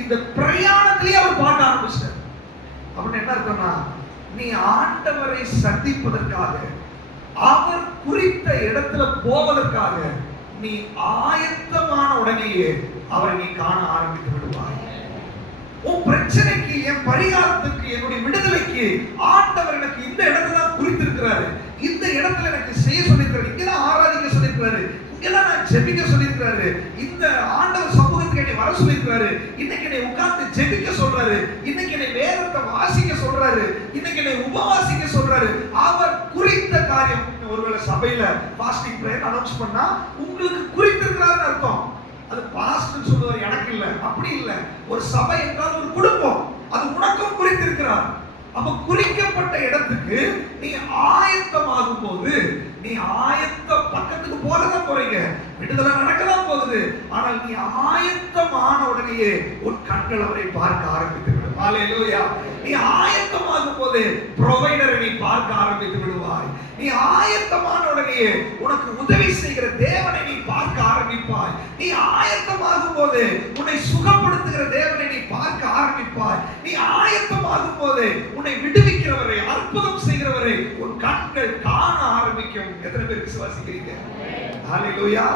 இந்த பிரயாணத்திலேயே அவர் பார்க்க ஆரம்பிச்சார். அப்படின்னு என்ன அர்த்தம்னா, நீ ஆண்டவரை சந்திப்பதற்காக, அவர் குறித்த இடத்துல போவதற்காக நீ ஆயத்தமான உடனேயே அவரை நீ காண ஆரம்பித்து விடுவாய். உன் பிரச்சனைக்கு, என் பரிகாரத்துக்கு, என்னுடைய விடுதலைக்கு ஆண்டவர் எனக்கு இந்த இடத்துல தான் குறித்திருக்கிறாரு, இந்த இடத்துல எனக்கு செய்ய சொல்லியிருக்கிறாரு, இங்கதான் ஆராதிக்க சொல்லியிருக்கிறாரு, இங்கதான் நான் ஜெபிக்க சொல்லியிருக்கிறாரு, இந்த ஆண்டவர் சமூகத்துக்கு என்னை வர சொல்லியிருக்கிறாரு, இன்னைக்கு என்னை உட்கார்ந்து ஜெபிக்க சொல்றாரு, இன்னைக்கு என்னை வேதத்தை வாசிக்க சொல்றாரு, இன்னைக்கு என்னை உபவாசிக்க சொல்றாரு. அவர் குறித்த காரியம். ஒருவேளை சபையில பாஸ்டிங் பிரேயர் அனௌன்ஸ் பண்ணா உங்களுக்கு குறித்திருக்கிறாருன்னு அர்த்தம். அது பாஸ்டர் சொல்லுவார், எனக்கு இல்ல, அப்படி இல்ல. ஒரு சபை என்றால் ஒரு குடும்பம், அது உனக்கும் குறித்திருக்கிறார். அப்ப குறிக்கப்பட்ட இடத்துக்கு நீ ஆயத்தமாகும் போது, நீ ஆயத்த பக்கத்துக்கு போறதான் போறீங்க, விடுதலை நடக்கலாம் போகுது, ஆனால் நீ ஆயத்தமான உடனேயே உன் கண்கள் அவரை பார்க்க ஆரம்பித்து விடும். ஹalleluya. நீ ஆயத்தமாகும் போது ப்ரொவைடரை நீ பார்க்க ஆரம்பித்து விடுவாய். நீ ஆயத்தமான உடனேயே உனக்கு உதவி செய்கிற தேவனை நீ பார்க்க ஆரம்பிப்பாய். நீ ஆயத்தமாகும் போது உன்னை சுகப்படுத்துகிற தேவனை நீ பார்க்க ஆரம்பிப்பாய். நீ ஆயத்தமாகும் போது உன்னை விடுவிக்கிறவரை, அற்புதம் செய்கிறவரை உன் கண்கள் காண ஆரம்பிக்கும். எத்தனை பேர் விசுவாசிக்கிறீங்க? ஹalleluya.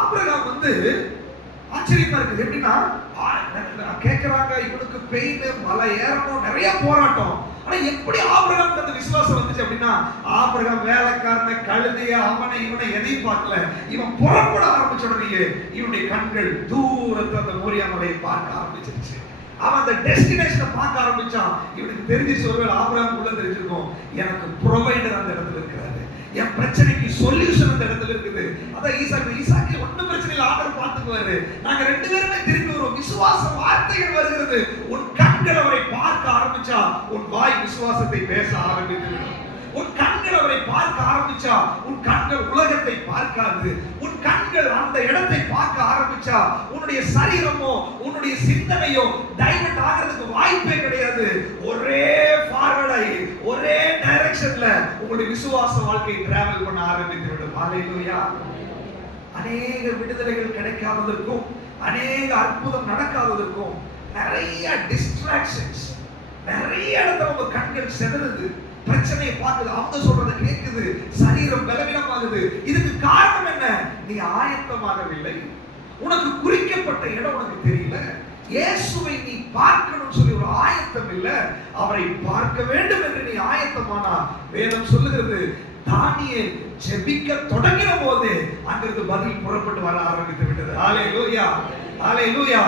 ஆபிரகாம் ஆச்சரியமா இருக்குது. எப்படின்னா கேட்கிறாங்க, இவனுக்கு பெயின், மலை ஏறணும், நிறைய போராட்டம். ஆனா எப்படி ஆபிரகாம் அந்த விசுவாசம் வந்துச்சு அப்படின்னா, ஆபிரகாம் வேலைக்காரனை, கழுதைய, அவனை இவனை எதையும் பார்க்கல. இவன் புறப்பட ஆரம்பிச்ச உடனே இவனுடைய கண்கள் தூரத்துல அந்த மோரியா மலையை பார்க்க ஆரம்பிச்சிருச்சு. அவன் அந்த டெஸ்டினேஷனை பார்க்க ஆரம்பிச்சான். இவனுக்கு தெரிஞ்சிச்சு, ஒருவேளை ஆபிரகாம் உள்ள தெரிஞ்சிருக்கும், எனக்கு ப்ரொவைடர் அந்த இடத்துல இருக்கிறாரு, என் பிரச்சனைக்கு சொல்யூஷன் அந்த இடத்துல இருக்குது. அதான் ஈசாக்கு ஒன்னும் பிரச்சனை இல்லை, ஆண்டவர் பார்த்துக்குவாரு, நாங்க ரெண்டு பேருமே திரும்பி வருவோம். விசுவாச வார்த்தைகள் வருகிறது. உன் கண்கள் அவரை பார்க்க ஆரம்பிச்சா உன் வாய் விசுவாசத்தை பேச ஆரம்பித்து, உன் கண்கள் அவரை பார்க்க ஆரம்பிச்சா உன் கண்கள் உலகத்தை பார்க்காது. உன் கண்கள் அந்த இடத்தை பார்க்க ஆரம்பிச்சா உன்னுடைய சரீரமோ உன்னுடைய சிந்தனையோ டைவர்ட் ஆகிறதுக்கு வாய்ப்பே கிடையாது. ஒரே ஃபார்வர்ட் ஆகி ஒரே டைரக்ஷன்ல உங்களுடைய விசுவாச வாழ்க்கை டிராவல் பண்ண ஆரம்பித்து விடும். ஹalleluya. அநேக விடுதலைகள் கிடைக்காததற்கும், அநேக அற்புதம் நடக்காததற்கும் நிறைய டிஸ்ட்ராக்ஷன்ஸ், நிறைய இடத்துல உங்க கண்கள் செதறுது, பிரச்சனையை பார்க்குது, அவங்க சொல்றதை கேட்குது, சரீரம் பலவீனமாகுது. இதுக்கு காரணம் என்ன? நீ ஆயத்தமாகவில்லை. உனக்கு குறிக்கப்பட்ட இடம் உனக்கு தெரியல. இயேசுவை நீ பார்க்கணும்னு சொல்லி ஒரு ஆயத்தம் இல்ல. அவரை பார்க்க வேண்டும் என்று நீ ஆயத்தமானா, வேதம் சொல்லுகிறது, தானியேல் ஜெபிக்க தொடங்கின போது அங்கிருந்து பதில் புறப்பட்டு வர ஆரம்பித்து விட்டது. ஹalleluya, ஹalleluya.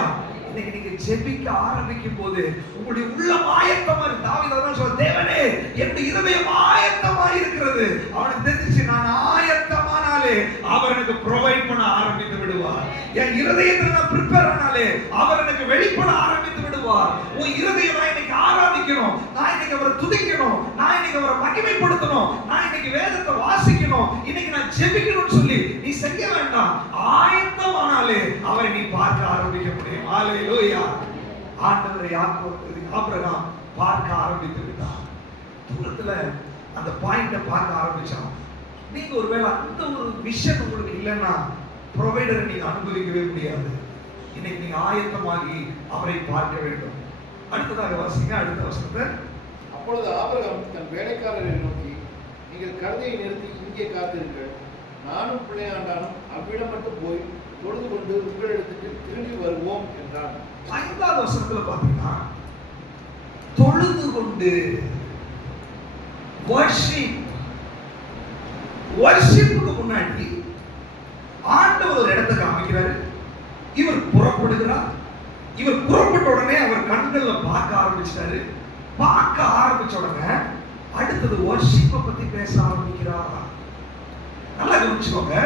இன்னைக்கு நீங்க ஜெபிக்க ஆரம்பிக்கும் போது உங்களுடைய உள்ளம் ஆயத்தமா இருக்கு. தாவீது அதான் சொல்றார், தேவனே என்னுடைய இருதயம் ஆயத்தமா இருக்கிறது. அவனுக்கு தெரிஞ்சிச்சு, நான் ஆயத்தமானாலே அவர் எனக்கு ப்ரொவைட் பண்ண ஆரம்பித்து விடுவார். என் இருதயத்துல நான் ப்ரிப்பேர் ஆனாலே அவர் எனக்கு வெளிப்பட ஆரம்பித்து விடுவார். உன் இருதயம், நான் இன்னைக்கு ஆராதிக்கணும், நான் இன்னைக்கு அவரை துதிக்கணும், நான் இன்னைக்கு அவரை மகிமைப்படுத்தணும், நான் இன்னைக்கு வேதத்தை வாசிக்கணும், இன்னைக்கு நான் ஜெபிக்கணும்னு சொல்லி நீ செய்ய வேண்டாம். ஆயத்தமானாலே அவரை நீ பார்க்க ஆரம்பிக்க முடியும். ஹalleluya. ஆண்டவரை ஆபிரகாம் பார்க்க ஆரம்பித்து விட்டார். தூரத்துல அந்த பாயிண்ட பார்க்க ஆரம்பிச்சான். நீங்க ஒருவேளை அந்த ஒரு விஷன் உங்களுக்கு இல்லைன்னா ப்ரொவைடரை நீங்க அனுபவிக்கவே முடியாது. இன்னைக்கு நீங்க ஆயத்தமாகி அவரை பார்க்க வேண்டும். அடுத்ததாக வாசிங்க, அடுத்த வசனத்தை. அப்பொழுது ஆபிரகாம் தன் வேலைக்காரரை நோக்கி, நீங்கள் கழுதையை நிறுத்தி இங்கே காத்திருங்கள், நானும் பிள்ளையாண்டானும் அவ்விடம் மட்டும் போய் தொழுது கொண்டு உங்களிடத்துக்கு திரும்பி வருவோம் என்றான். 5வது வசனத்துல பாத்தீங்கன்னா தொழுது கொண்டு வர்ஷிப்புக்கு முன்னாடி ஆண்டவர் ஒரு இடத்தை காமிக்கிறாரு. இவர் புறப்படுகிறார். இவர் புறப்பட்ட உடனே அவர் கண்கள்ல பார்க்க ஆரம்பிச்சாரு. பார்க்க ஆரம்பிச்ச உடனே அடுத்தது வர்ஷிப்பை பத்தி பேச ஆரம்பிக்கிறார். நல்லா கவனிச்சுக்கோங்க.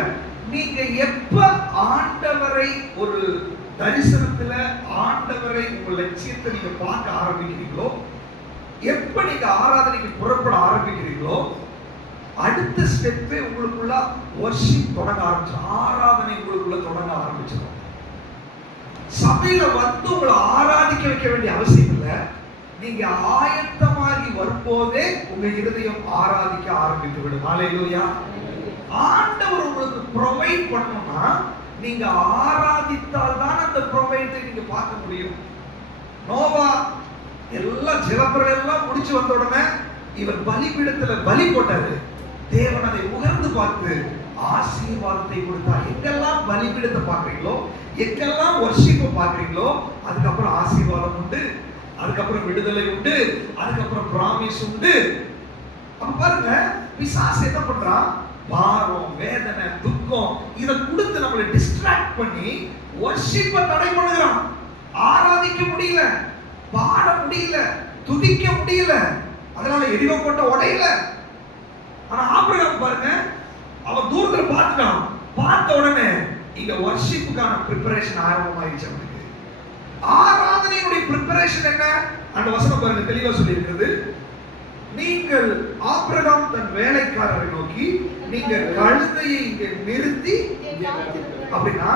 நீங்க எப்ப ஆண்டவரை ஒரு தரிசனத்துல ஆண்டவரை உங்க லட்சியத்தை நீங்க பார்க்க ஆரம்பிக்கிறீங்களோ, எப்ப நீங்க ஆராதனைக்கு புறப்பட ஆரம்பிக்கிறீங்களோ, அடுத்த ஸ்டெப்பே உங்களுக்குள்ள வர்ஷிப் தொடங்க ஆரம்பிச்சு, ஆராதனை உங்களுக்குள்ள தொடங்க ஆரம்பிச்சிடும். சபையில வந்து உங்களை ஆராதிக்க வைக்க வேண்டிய அவசியம் இல்லை. நீங்க ஆயத்தமாகி வரும்போதே உங்க இருதயம் ஆராதிக்க ஆரம்பித்து விடும். ஹல்லேலூயா. ஆண்டவர் உங்களுக்கு ப்ரொவைட் பண்ணணும்னா நீங்க ஆராதித்தால் தான் அந்த ப்ரொவைடை நீங்க பார்க்க முடியும். நோவா எல்லாம் ஜலப்பிரளயம் எல்லாம் முடிச்சு வந்த உடனே இவர் பலிபீடத்துல பலி போட்டாரு. தேவன் அதை உகர்ந்து பார்த்து ஆசீர்வாதத்தை கொடுத்தார். எங்கெல்லாம் பலிபீடத்தை பார்க்கறீங்களோ, எங்கெல்லாம் வர்ஷிப்பை பார்க்கறீங்களோ, அதுக்கப்புறம் ஆசீர்வாதம் உண்டு, அதுக்கப்புறம் விடுதலை உண்டு, அதுக்கப்புறம் பிராமிஸ் உண்டு. அப்ப பாருங்க, பிசாசு என்ன பண்றான்? பாரம், வேதனை, துக்கம் இதை கொடுத்து நம்மளை டிஸ்ட்ராக்ட் பண்ணி வர்ஷிப்பை தடை பண்ணுகிறான். ஆராதிக்க முடியல, பாட முடியல, துதிக்க முடியல. அதனால எரிவோ கொண்ட உடையல. ஆனா ஆபிரகாம் பாருங்க, அவன் தூரத்துல பார்த்துட்டான். பார்த்த உடனே இங்க வர்ஷிப்புக்கான ப்ரிப்பரேஷன் ஆரம்பமாயிடுச்சு. அவனுக்கு ஆராதனையுடைய ப்ரிப்பரேஷன் என்ன? அந்த வசனம் பாருங்க, தெளிவா சொல்லி இருக்கிறது. நீங்கள் ஆபிரகாம் தன் வேலைக்காரரை நோக்கி, நீங்க கழுதையை இங்க நிறுத்தி, அப்படின்னா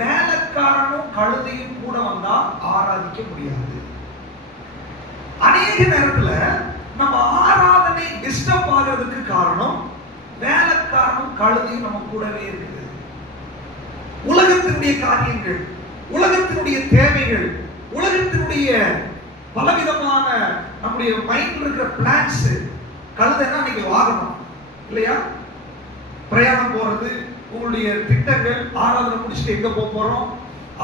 வேலைக்காரனும் கழுதையும் கூட வந்தா ஆராதிக்க முடியாது. அநேக நேரத்துல நம்ம ஆராதனை டிஸ்டர்ப் ஆகிறதுக்கு காரணம் வேலைக்காரனும் கழுதையும் நம்ம கூடவே இருக்குது. உலகத்தினுடைய காரியங்கள், உலகத்தினுடைய தேவைகள், உலகத்தினுடைய பலவிதமான நம்முடைய மைண்ட்ல இருக்கிற பிளான்ஸ். கழுதைன்னா நீங்க வாகனம் இல்லையா? பிரயாணம் போறது, உங்களுடைய திட்டங்கள், ஆராதனை முடிச்சுட்டு எங்க போக போறோம்,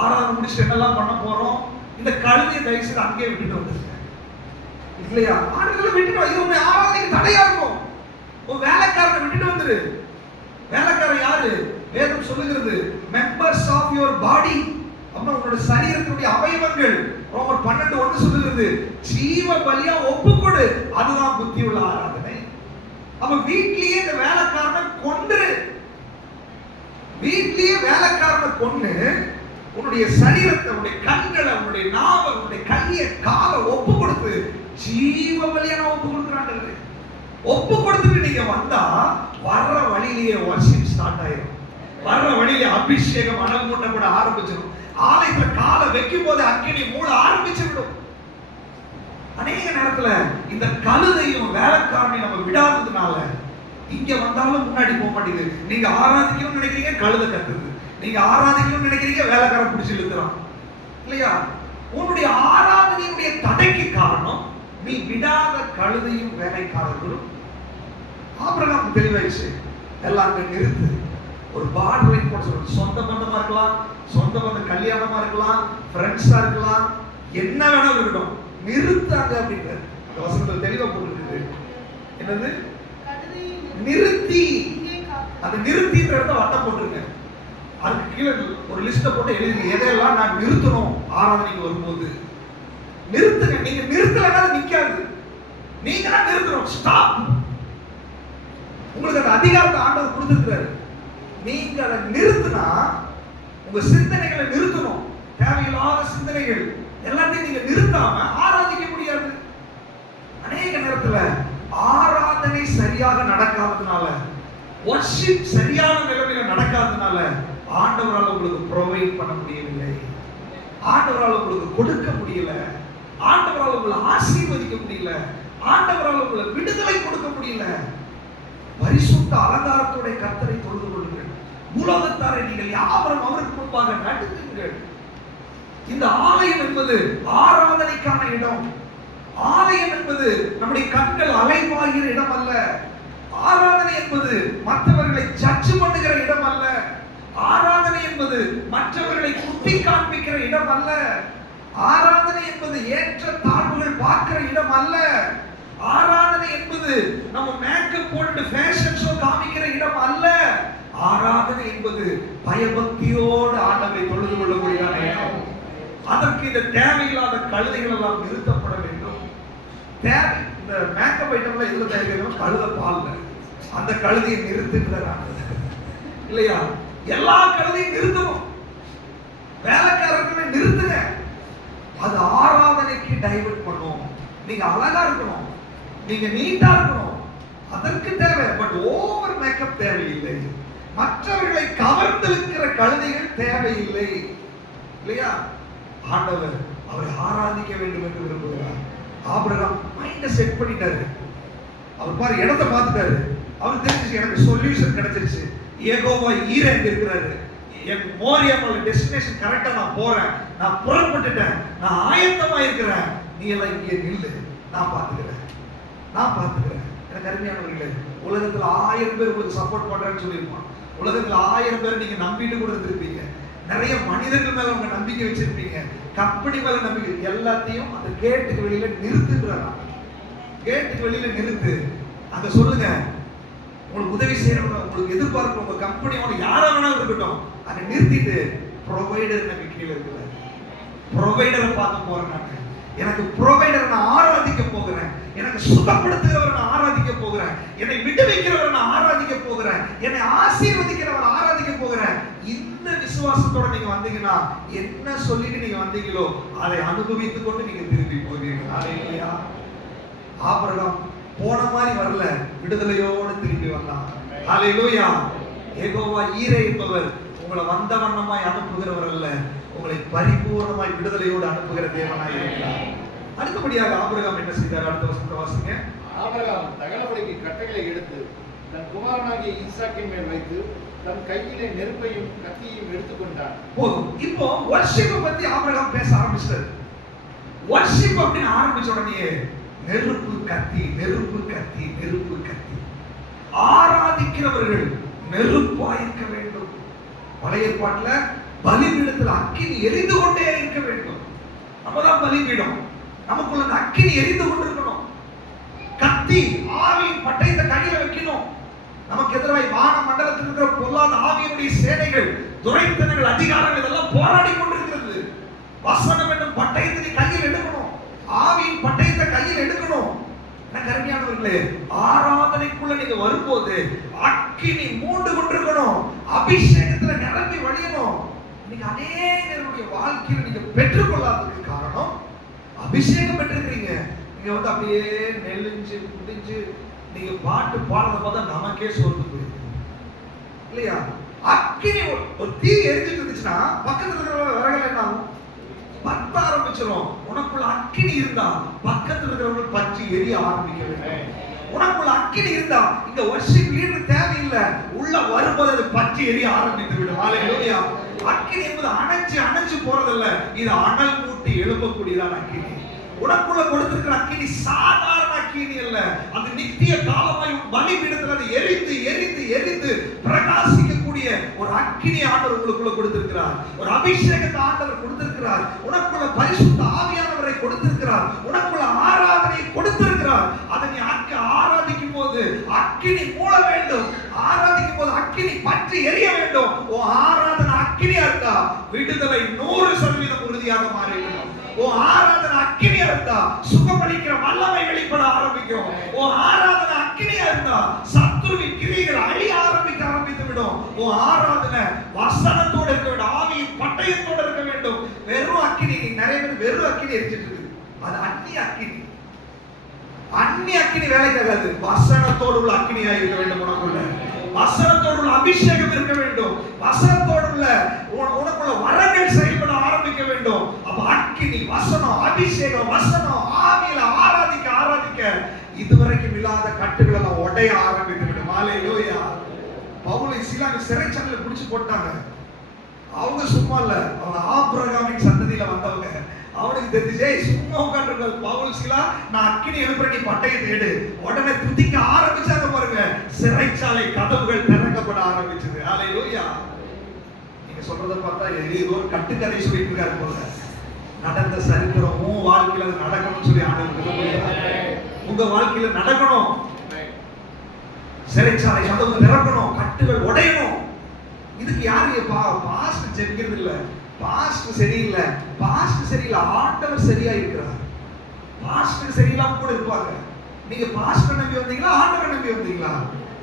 ஆராதனை முடிச்சுட்டு என்னெல்லாம் பண்ண போறோம். இந்த கழுதையை தயவு செய்து அங்கேயே விட்டுட்டு வந்துருங்க இல்லையா? ஆண்டுகளை விட்டுட்டு இது உங்க ஆராதனைக்கு தடையா இருக்கும். உன் வேலைக்காரனை விட்டுட்டு வந்துரு. வேலைக்காரன் யாரு? வேதம் சொல்லுகிறது மெம்பர்ஸ் ஆஃப் யுவர் பாடி. அப்ப உங்களோட சரீரத்தினுடைய அவயவங்கள். ரோமர் 12:1 சொல்லுகிறது ஜீவ பலியா ஒப்புக்கொடு, அதுதான் புத்தி உள்ள ஆராதனை. அப்ப வீட்லயே இந்த வேலைக்காரனை கொன்று, வீட்லயே வேலைக்காரனை கொண்டு உன்னுடைய சரீரத்தை, உன்னுடைய கண்களை, உன்னுடைய நாவை, உன்னுடைய கையை, காலை ஒப்பு கொடுத்து ஜீவ பலியா ஒப்பு கொடுக்குறாங்க. ஒப்பு கொடுத்துட்டு நீங்க வந்தா வர்ற வழியிலேயே வர்ஷிப் ஸ்டார்ட் ஆயிடும். வர்ற வழியிலே அபிஷேகம் அனல்மூட்ட கூட ஆரம்பிச்சிடும். ஆலயத்துல காலை வைக்கும் போது அக்கினி மூட ஆரம்பிச்சு விடும். அநேக நேரத்துல இந்த கழுதையும் வேலைக்காரனையும் நம்ம விடாததுனால இங்க வந்தாலும் முன்னாடி போக மாட்டேங்குது. நீங்க ஆராதிக்கணும்னு நினைக்கிறீங்க, கழுதை கத்துது. நீங்க ஆராதிக்கணும்னு நினைக்கிறீங்க, வேலைக்காரன் பிடிச்சி இழுக்கிறான் இல்லையா? உன்னுடைய ஆராதனையுடைய தடைக்கு காரணம் நீ விடாத கழுதையும் வேலைக்காரர்களும். ஆபிரகாம் தெளிவாயிடுச்சு, எல்லாம் அங்க நிறுத்து. ஒரு பார்டர் லைன் போட்டு சொல்றது. சொந்த பந்தமா இருக்கலாம், சொந்த பந்தம் கல்யாணமா இருக்கலாம், ஃப்ரெண்ட்ஸா இருக்கலாம், என்ன வேணாலும் இருக்கட்டும், நிறுத்தாங்க அப்படின்றது அந்த வசனத்துல தெளிவா போட்டுருக்குது. என்னது? நிறுத்தி. அந்த நிறுத்தின்ற இடத்த வட்டம் போட்டுருங்க. அதுக்கு கீழே ஒரு லிஸ்ட போட்டு எழுதுங்க, எதையெல்லாம் நான் நிறுத்தணும் ஆராதனைக்கு வரும்போது. நிறுத்துங்க. நீங்க நிறுத்தலைன்னா அது நிக்காது. நீங்க தான் நிறுத்தணும். ஸ்டாப். உங்களுக்கு அந்த அதிகாரத்தை ஆண்டவர் கொடுத்திருக்கிறாரு. நீங்க அதை நிறுத்தினா உங்க சிந்தனைகளை நிறுத்தணும். தேவையில்லாத சிந்தனைகள் எல்லாத்தையும் நீங்க நிறுத்தாம ஆராதிக்க முடியாது. அநேக நேரத்துல ஆராதனை சரியாக நடக்காததுனால, வர்ஷிப் சரியான நிலைமையில நடக்காததுனால ஆண்டவரால் உங்களுக்கு ப்ரொவைட் பண்ண முடியவில்லை, ஆண்டவரால் உங்களுக்கு கொடுக்க முடியல, ஆண்டவரால் உங்களை ஆசீர்வதிக்க முடியல, ஆண்டவரால் உங்களை விடுதலை கொடுக்க முடியல. பரிசுத்த அலங்காரத்தோட கர்த்தரை தொழுது கொள்ளுங்கள். உலகத்தாரை நீங்கள் யாவரும் அவருக்கு முன்பாக நடுங்குங்கள். இந்த ஆலயம் என்பது ஆராதனைக்கான இடம். ஆலயம் என்பது நம்முடைய கண்கள் அலைவாகிற இடம் அல்ல. ஆராதனை என்பது மற்றவர்களை ஜட்ஜ் பண்ணுகிற இடம் அல்ல. ஆராதனை என்பது மற்றவர்களை குத்தி காண்பிக்கிற இடம் அல்ல. ஆராதனை என்பது ஏற்ற தாழ்வுகள் பார்க்கிற இடம் அல்ல. ஆராதனை என்பது நம்ம மேக்கப் போட்டு ஃபேஷன் ஷோ காமிக்கிற இடம் அல்ல. ஆராதனை என்பது பயபக்தியோடு ஆண்டவரை தொழுது கொள்ளக்கூடியதான இடம். அதற்கு இந்த தேவையில்லாத கழுதைகள் எல்லாம் நிறுத்தப்பட வேண்டும். தேவை இந்த மேக்கப் ஐட்டம்ல எதுல தேவையான கழுத பால்ல அந்த கழுதையை நிறுத்துகிறார் இல்லையா? எல்லா கழுதையும் நிறுத்தணும். வேலைக்காரர்களை நிறுத்துங்க. அது ஆராதனைக்கு டைவர்ட் பண்ணும். நீங்க அழகா இருக்கணும், நீங்க நீட்டா இருக்கணும், அதற்கு தேவை. பட் ஓவர் மேக்கப் தேவையில்லை. மற்றவர்களை கவர்ந்திருக்கிற கழுதைகள் தேவையில்லை இல்லையா? ஆண்டவர் அவரை ஆராதிக்க வேண்டும் என்று விரும்புகிறார். ஆபிரகாம் மைண்ட செட் பண்ணிட்டாரு. அவர் பாரு இடத்தை பார்த்துட்டாரு. அவர் தெரிஞ்சிச்சு எனக்கு சொல்யூஷன் கிடைச்சிருச்சு. யெகோவா ஈரே இருக்கிறாரு. என் மோரியாவோட டெஸ்டினேஷன் கரெக்டா நான் போறேன். நான் புறப்பட்டுட்டேன். நான் ஆயத்தமா இருக்கிறேன். நீ எல்லாம் இங்கே நில்லு, நான் பார்த்துக்கிறேன், நான் பார்த்துக்கிறேன். எனக்கு அருமையானவர்களே, உலகத்துல 1000 பேர் உங்களுக்கு சப்போர்ட் பண்றேன்னு சொல்லியிருப்பான். உலகத்துல 1000 பேர் நீங்க நம்பிட்டு கூட இருந்திருப்பீங்க. நிறைய மனிதர்கள் மேல உங்க நம்பிக்கை வச்சிருப்பீங்க. கம்பெனி மேல நம்பிக்கை. எல்லாத்தையும் அந்த கேட்டுக்கு வெளியில நிறுத்துறாங்க. கேட்டுக்கு வெளியில நிறுத்து. அங்க சொல்லுங்க, உங்களுக்கு உதவி செய்யறவங்க, உங்களுக்கு எதிர்பார்க்கிற உங்க கம்பெனியோட யாரா வேணாலும் இருக்கட்டும், அங்க நிறுத்திட்டு ப்ரொவைடர் நம்பிக்கையில் இருக்கிறார். ப்ரொவைடரை பார்க்க போறேன் நான். எனக்கு ப்ரொவைடரை நான் ஆராதிக்க போகிறேன். எனக்கு சுகப்படுத்துகிறவரை நான் ஆராதிக்க போகிறேன். என்னை விடுவிக்கிறவரை நான் ஆராதிக்க போகிறேன். என்னை ஆசீர்வதிக்கிறவரை ஆராதிக்க போகிறேன். இந்த விசுவாசத்தோட நீங்க வந்தீங்கன்னா, என்ன சொல்லிட்டு நீங்க வந்தீங்களோ அதை அனுபவித்துக் கொண்டு நீங்க திரும்பி போவீங்க. ஹல்லேலூயா. ஆபிரகாம் போன மாதிரி வரல, விடுதலையோடு திரும்பி வந்தான். ஹல்லேலூயா. யெகோவா ஈரே என்பவர் உங்களை வந்த வண்ணமாய் அனுப்புகிறவர் அல்ல, உங்களை பரிபூர்ணமாய் விடுதலையோடு அனுப்புகிற தேவனாய் இருக்கிறார். அடுத்தபடியாக ஆபிரகாம் என்ன செய்தார்? அடுத்த வசனத்தை வாசிங்க. ஆபிரகாம் தகனபலிக்கு கட்டைகளை எடுத்து தன் குமாரனாகிய ஈசாக்கின் மேல் வைத்து தன் கையிலே நெருப்பையும் கத்தியையும் எடுத்துக்கொண்டார். போதும். இப்போ வர்ஷிப்பை பத்தி ஆபிரகாம் பேச ஆரம்பிச்சார். வர்ஷிப் அப்படின்னு ஆரம்பிச்ச உடனே நெருப்பு கத்தி, நெருப்பு கத்தி, நெருப்பு கத்தி. ஆராதிக்கிறவர்கள் நெருப்பாய் இருக்க வேண்டும். பழைய ஏற்பாட்டுல பலிபீடத்துல அக்கினி எரிந்து கொண்டே இருக்க வேண்டும். நம்மதான் பலிபீடம். நமக்குள்ள அந்த அக்கினி எரிந்து கொண்டிருக்கணும். கத்தி, ஆவியின் பட்டயத்தை கையில வைக்கணும். நமக்கு எதிராக வான மண்டலத்தில் இருக்கிற பொல்லாத ஆவியினுடைய சேனைகள், துரைத்தனங்கள், அதிகாரங்கள் இதெல்லாம் போராடி கொண்டிருக்கிறது. வசனம் என்னும் பட்டயத்தை கையில் எடுக்கணும். ஆவியின் பட்டயத்தை கையில் எடுக்கணும். எனக்கு அருமையானவர்களே, ஆராதனைக்குள்ள நீங்க வரும்போது அக்கினி மூண்டு கொண்டிருக்கணும். அபிஷேகத்துல நிரம்பி வழியணும். இன்னைக்கு அநேகருடைய வாழ்க்கையில நீங்க பெற்றுக்கொள்ளாததுக்கு காரணம், அபிஷேகம் பெற்றிருக்கிறீங்க, நீங்க வந்து அப்படியே நெளிஞ்சு குடிஞ்சு நீங்க பாட்டு பாடுறத பார்த்தா நமக்கே சோர்ந்து போயிருக்கு இல்லையா? அக்கினி ஒரு தீ எரிஞ்சிட்டு இருந்துச்சுன்னா பக்கத்துல இருக்கிறவங்க விறகல் என்ன ஆகும்? பத்த ஆரம்பிச்சிடும். உனக்குள்ள அக்கினி இருந்தா பக்கத்துல இருக்கிறவங்க பற்றி எரிய ஆரம்பிக்க வேண்டும். உனக்குள்ள அக்கினி இருந்தா இந்த வர்ஷிப் லீடர் தேவையில்லை, உள்ள வரும்போது அது பற்றி எரிய ஆரம்பித்து விடும். ஹல்லேலூயா. அக்கினி என்பது அணைஞ்சு போறதில்ல, இது அனல் மூட்டி எழுப்பக்கூடியதான அக்கினி. உனக்குள்ள கொடுத்திருக்கிற அக்கினி சாதாரண அக்கினி அல்ல, அது நித்திய காலமாய் பலிபீடத்தில் அது எரிந்து எரிந்து எரிந்து பிரகாசிக்கக்கூடிய ஒரு அக்கினி ஆண்டவர் உங்களுக்குள்ள கொடுத்திருக்கிறார். ஒரு அபிஷேகத்தை ஆண்டவர் கொடுத்திருக்கிறார். உனக்குள்ள பரிசுத்த ஆவியானவரை கொடுத்திருக்கிறார். உனக்குள்ள ஆராதனை கொடுத்திருக்கிறார். அதை நீ ஆராதிக்கும் போது அக்கினி மூள வேண்டும். ஆராதிக்கும் போது அக்கினி பற்றி எரிய வேண்டும். ஓ ஆராதனை அக்கினியா இருந்தா விடுதலை 100% உறுதியாக மாறிவிடும். ஓ ஆராதனை அக்கினியா இருந்தா சுகமளிக்கிற வல்லமை வெளிப்பட ஆரம்பிக்கும். ஓ ஆராதனை அக்கினியா இருந்தா சத்துருவின் கிரியைகள் அழிய ஆரம்பித்து விடும். ஓ ஆராதனை வசனத்தோடு இருக்க வேண்டும், ஆவியின் பட்டயத்தோடு இருக்க வேண்டும். வெறும் அக்கினி, நிறைய பேர் வெறும் அக்கினி எரிச்சிட்டு இருக்கு, அது அந்நிய அக்கினி. அந்நிய அக்கினி வேலைக்காகாது. வசனத்தோடு உள்ள அக்கினியா இருக்க வேண்டும். உனக்குள்ள வசனத்தோடு உள்ள அபிஷேகம் இருக்க வேண்டும். வசனத்தோடு உள்ள உனக்குள்ள வரங்கள் செயல்பட ஆரம்பிக்க வேண்டும். அப்ப அக்கினி, வசனம், அபிஷேகம், வசனம், ஆவியில ஆராதிக்க ஆராதிக்க இதுவரைக்கும் இல்லாத கட்டுகள் எல்லாம் உடைய ஆரம்பித்து விடும். ஹல்லேலூயா. பவுலை சீலாவை சிறைச்சாலையில பிடிச்சு போட்டாங்க. அவங்க சும்மா இல்ல, அவங்க ஆபிரகாமின் சந்ததியில வந்தவங்க. அவனுக்கு பவுலுக்கு தெரிஞ்சே சும்மா உட்கார்ந்திருக்காரு. பவுல் சீலா நான் அக்கினி எழுப்புற நீ பட்டயை தேடு. உடனே துதிக்க ஆரம்பிச்சாங்க பாருங்க. சிறைச்சாலை கதவுகள் திறக்கப்பட ஆரம்பிச்சது. ஹalleluya. நீங்க சொல்றத பார்த்தா ஏதோ ஒரு கட்டுக்கதை சொல்லிட்டு இருக்காரு போல. நடந்த சரித்திரம் உன் வாழ்க்கையில நடக்கணும்னு சொல்லி ஆண்டவர் விரும்புகிறார். உங்க வாழ்க்கையில நடக்கணும். சிறைச்சாலை கதவு திறக்கணும், கட்டுகள் உடையணும். இதுக்கு யாரு பாஸ்ட் ஜெபிக்கிறது இல்ல. பாஸ்ட் சரியில்லை, பாஸ்ட் சரியில்லை, ஆண்டவர் சரியா இருக்கிறார். பாஸ்ட் சரியில்லாம கூட இருப்பாங்க. நீங்க பாஸ்ட் நம்பி வந்தீங்களா, ஆண்டவரை நம்பி வந்தீங்களா?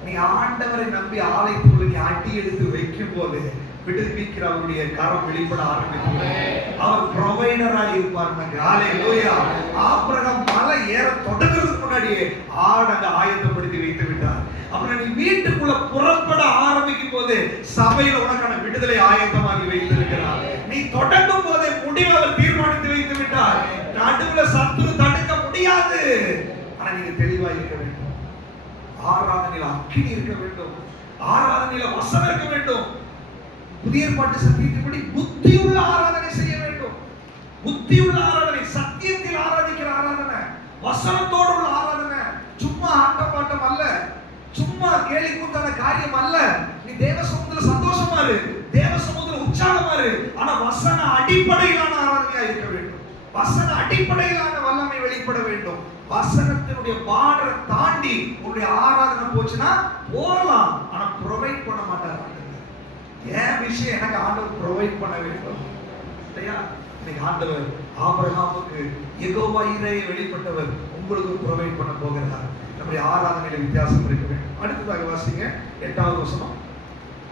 நீ ஆண்டவரை நம்பி ஆலயத்துக்குள்ள நீ அடி எடுத்து வைக்கும் போது விடுவிக்கிற அவருடைய கரம் வெளிப்பட ஆரம்பிக்கும். அவர் ப்ரொவைடராக இருப்பார். ஹalleluya. ஆபிரகாம் மலை ஏற தொடங்குறதுக்கு முன்னாடியே ஆடங்க ஆயத்தப்படுத்தி வைத்து விட்டார். அப்புறம் நீ வீட்டுக்குள்ள புறப்பட ஆரம்பிக்கும் போது சபையில உனக்கான விடுதலை ஆயத்தமாகி வைத்திருக்கிறார். நீ தொடங்கும் போதே முடிவை அவர் தீர்மானித்து வைத்து விட்டார். நடுவுல சத்துரு தடுக்க முடியாது. ஆனா நீங்க தெளிவா இருக்க வேண்டும். ஆராதனையில அக்கினி இருக்க வேண்டும். ஆராதனையில வசனம் இருக்க வேண்டும். புதிய ஏற்பாட்டு சத்தியத்தின்படி புத்தியுள்ள ஆராதனை செய்ய வேண்டும். புத்தியுள்ள ஆராதனை, சத்தியத்தில் ஆராதிக்கிற ஆராதனை, வசனத்தோடு உள்ள ஆராதனை. சும்மா ஆட்டம் பாட்டம் அல்ல, சும்மா கேலி கூத்தான காரியம் அல்ல. நீ தேவ சமூகத்துல சந்தோஷமா இரு, தேவ சமூகத்துல உற்சாகமா இரு. ஆனா வசன அடிப்படையிலான ஆராதனையா இருக்க வேண்டும். வசன அடிப்படையிலான வல்லமை வெளிப்பட வேண்டும். வசனத்தினுடைய பார்டரை தாண்டி உங்களுடைய ஆராதனை போச்சுன்னா போகலாம், ஆனா ப்ரொவைட் பண்ண மாட்டார். ஏன் விஷயம் எனக்கு ஆண்டவர் ப்ரொவைட் பண்ண வேண்டும் இல்லையா? இன்னைக்கு ஆண்டவர் ஆபிரகாமுக்கு யெகோவா ஈரே வெளிப்பட்டவர், உங்களுக்கு ப்ரொவைட் பண்ண போகிறார். நம்முடைய ஆராதனையில வித்தியாசம் இருக்க வேண்டும். அடுத்ததாக வாசிங்க 8வது வசனம்.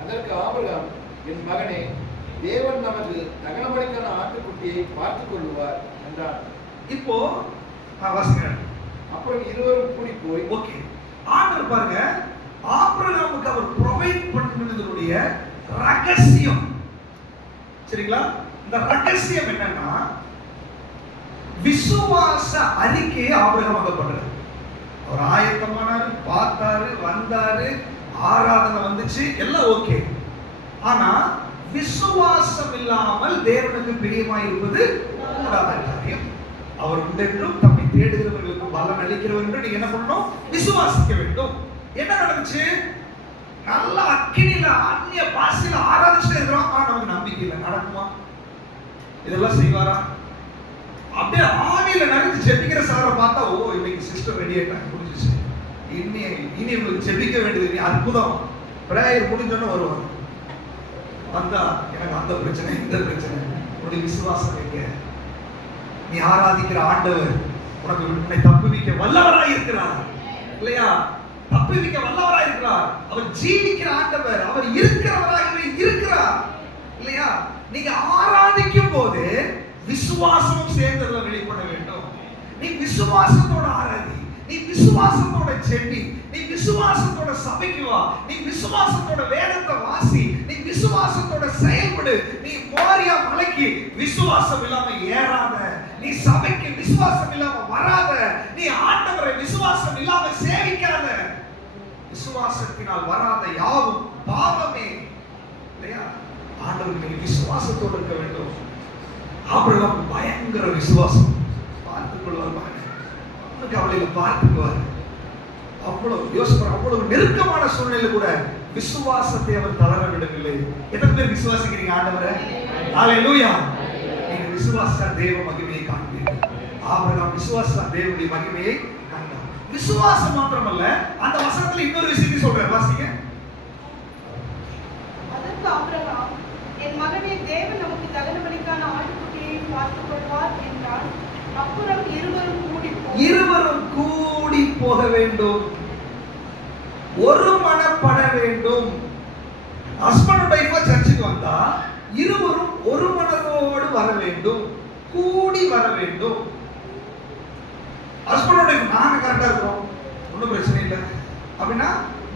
அதற்கு ஆபிரகாம், என் மகனே, தேவன் நமக்கு தகனபலிக்கான ஆட்டுக்குட்டியை பார்த்துக் கொள்ளுவார் என்றார். இப்போ வாசிங்க. அப்புறம் இருவரும் கூடி போய், ஓகே, ஆண்டவர் பாருங்க ஆபிரகாமுக்கு அவர் ப்ரொவைட் பண்ணதுடைய ரகசியம் சரிங்களா? இந்த ரகசியம் என்னன்னா விசுவாச அறிக்கையை ஆபிரகாம் அங்க பண்றாரு. அவர் ஆயத்தமானாரு, பார்த்தாரு, வந்தாரு, ஆராதனை வந்துச்சு, எல்லாம் ஓகே. ஆனா விசுவாசம் இல்லாமல் தேவனுக்கு பிரியமாய் இருப்பது கூடாத காரியம். அவர் உண்டென்றும் தம்மை தேடுகிறவர்களுக்கு பலன் அளிக்கிறவர் என்று நீங்க என்ன பண்ணணும்? விசுவாசிக்க வேண்டும். என்ன நடந்துச்சு? நல்ல அக்கினியில அந்நிய பாஷையில ஆராதிச்சுட்டு இருக்கிறோம். ஆனா நமக்கு நம்பிக்கை இல்லை. நடக்குமா? இதெல்லாம் செய்வாரா? அப்படியே ஆவியில நடந்து ஜெபிக்கிற சாரை பார்த்தா, ஓ இன்னைக்கு சிஸ்டர் ரெடி ஆயிட்டாங்க, முடிஞ்சிச்சு, இனி உங்களுக்கு ஜெபிக்க வேண்டியது அற்புதம். பிரேயர் முடிஞ்சோன்னு வருவாங்க. வந்தா எனக்கு அந்த பிரச்சனை, இந்த பிரச்சனை. உன்னுடைய விசுவாசம் எங்க? நீ ஆராதிக்கிற ஆண்டவர் உனக்கு உன்னை தப்புவிக்க வல்லவராய் இருக்கிறார் இல்லையா? தப்புவிக்க வல்லவராய் இருக்கிறார். அவர் ஜீவிக்கிற ஆண்டவர், அவர் இருக்கிறவராகவே இருக்கிறார் இல்லையா? நீங்க ஆராதிக்கும் போது விசுவாசமும் சேர்ந்ததுல வெளிப்பட வேண்டும். நீ விசுவாசத்தோட ஆராதி, நீ விசுவாசத்தோட செடி, நீ விசுவாசத்தோட சபைக்கு வா, நீ விசுவாசத்தோட வேதத்தை வாசி, நீ விசுவாசத்தோட செயல்படு. நீ மோரியா மலைக்கு விசுவாசம் இல்லாம ஏறாத, நீ சபைக்கு விசுவாசம் இல்லாம வராத, நீ ஆண்டவரை விசுவாசம் இல்லாம சேவிக்காத. விசுவாசத்தினால் வராத யாவும் பாவமே இல்லையா? ஆண்டவருக்கு நீ விசுவாசத்தோடு இருக்க வேண்டும். ஆபிரகாம் பயங்கர விசுவாசம். பார்த்துக் கொள்வார், அவளையில பார்த்துக்குவார். அவ்வளவு யோசிப்பார். அவ்வளவு நெருக்கமான சூழ்நிலை கூட விசுவாசத்தை அவர் தளர விடவில்லை. எத்தனை பேர் விசுவாசிக்கிறீங்க ஆண்டவரை? ஹalleluya. நீங்க விசுவாச தேவ மகிமையை காண்பீர்கள். ஆபிரகாம் விசுவாச தேவனுடைய மகிமையை கண்டார். விசுவாசம் மாத்திரமல்ல, அந்த வசனத்துல இன்னொரு விஷயத்தை சொல்றார், வாசிங்க. அதற்கு ஆபிரகாம், என் மகனே, தேவன் நமக்கு தகனபலிக்கான ஆட்டுக்குட்டியை பார்த்துக் கொள்வார் என்றார். அப்புறம் இருவரும் கூடி போக வேண்டும், ஒருமனப்பட வேண்டும். ஹஸ்பண்ட் வைஃபா சர்ச்சுக்கு வந்தா இருவரும் ஒரு மனதோடு வர வேண்டும், கூடி வர வேண்டும். ஹஸ்பண்ட் வைஃப் நாங்க கரெக்டா இருக்கிறோம், ஒன்றும் பிரச்சனை இல்லை அப்படின்னா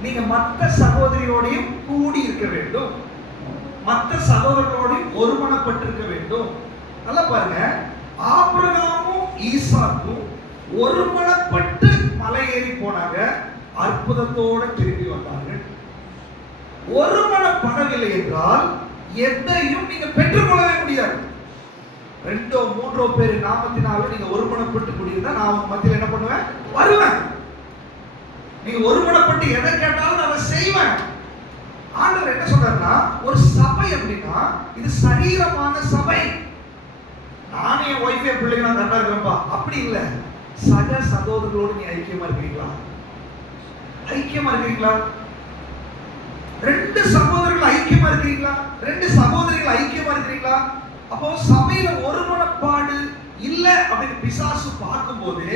நீங்க மற்ற சகோதரியோடையும் கூடி இருக்க வேண்டும், மற்ற சகோதரர்களோடையும் ஒருமனப்பட்டிருக்க வேண்டும். நல்லா பாருங்க, ஆபிரகாமும் ஈசாக்கும் ஒருமனப்பட்டு மலை ஏறி போனாங்க, அற்புதத்தோட திரும்பி வந்தார்கள். ஒருமனப்படவில்லை என்றால் எதையும் நீங்க பெற்றுக்கொள்ளவே முடியாது. 2 3 பேர் நாமத்தினால நீங்க ஒருமனப்பட்டு கூடியிருந்தா நான் உங்க மத்தியில என்ன பண்ணுவேன்? வருவேன். நீங்க ஒருமனப்பட்டு எதை கேட்டாலும் நான் அதை செய்வேன். ஆண்டவர் என்ன சொல்றாருன்னா, ஒரு சபை அப்படின்னா இது சரீரமான சபை. நானே என் ஒய்ஃப் என் பிள்ளைங்க நான் கரெக்டா இருக்கிறேன்ப்பா அப்படி இல்ல. சக சகோதரர்களோடு நீ ஐக்கியமா இருக்கிறீங்களா? ஐக்கியமா இருக்கிறீங்களா? 2 சகோதரர்கள் ஐக்கியமா இருக்கிறீங்களா? 2 சகோதரிகள் ஐக்கியமா இருக்கிறீங்களா? அப்போ சபையில ஒருமனப்பாடு இல்ல அப்படின்னு பிசாசு பார்க்கும்போது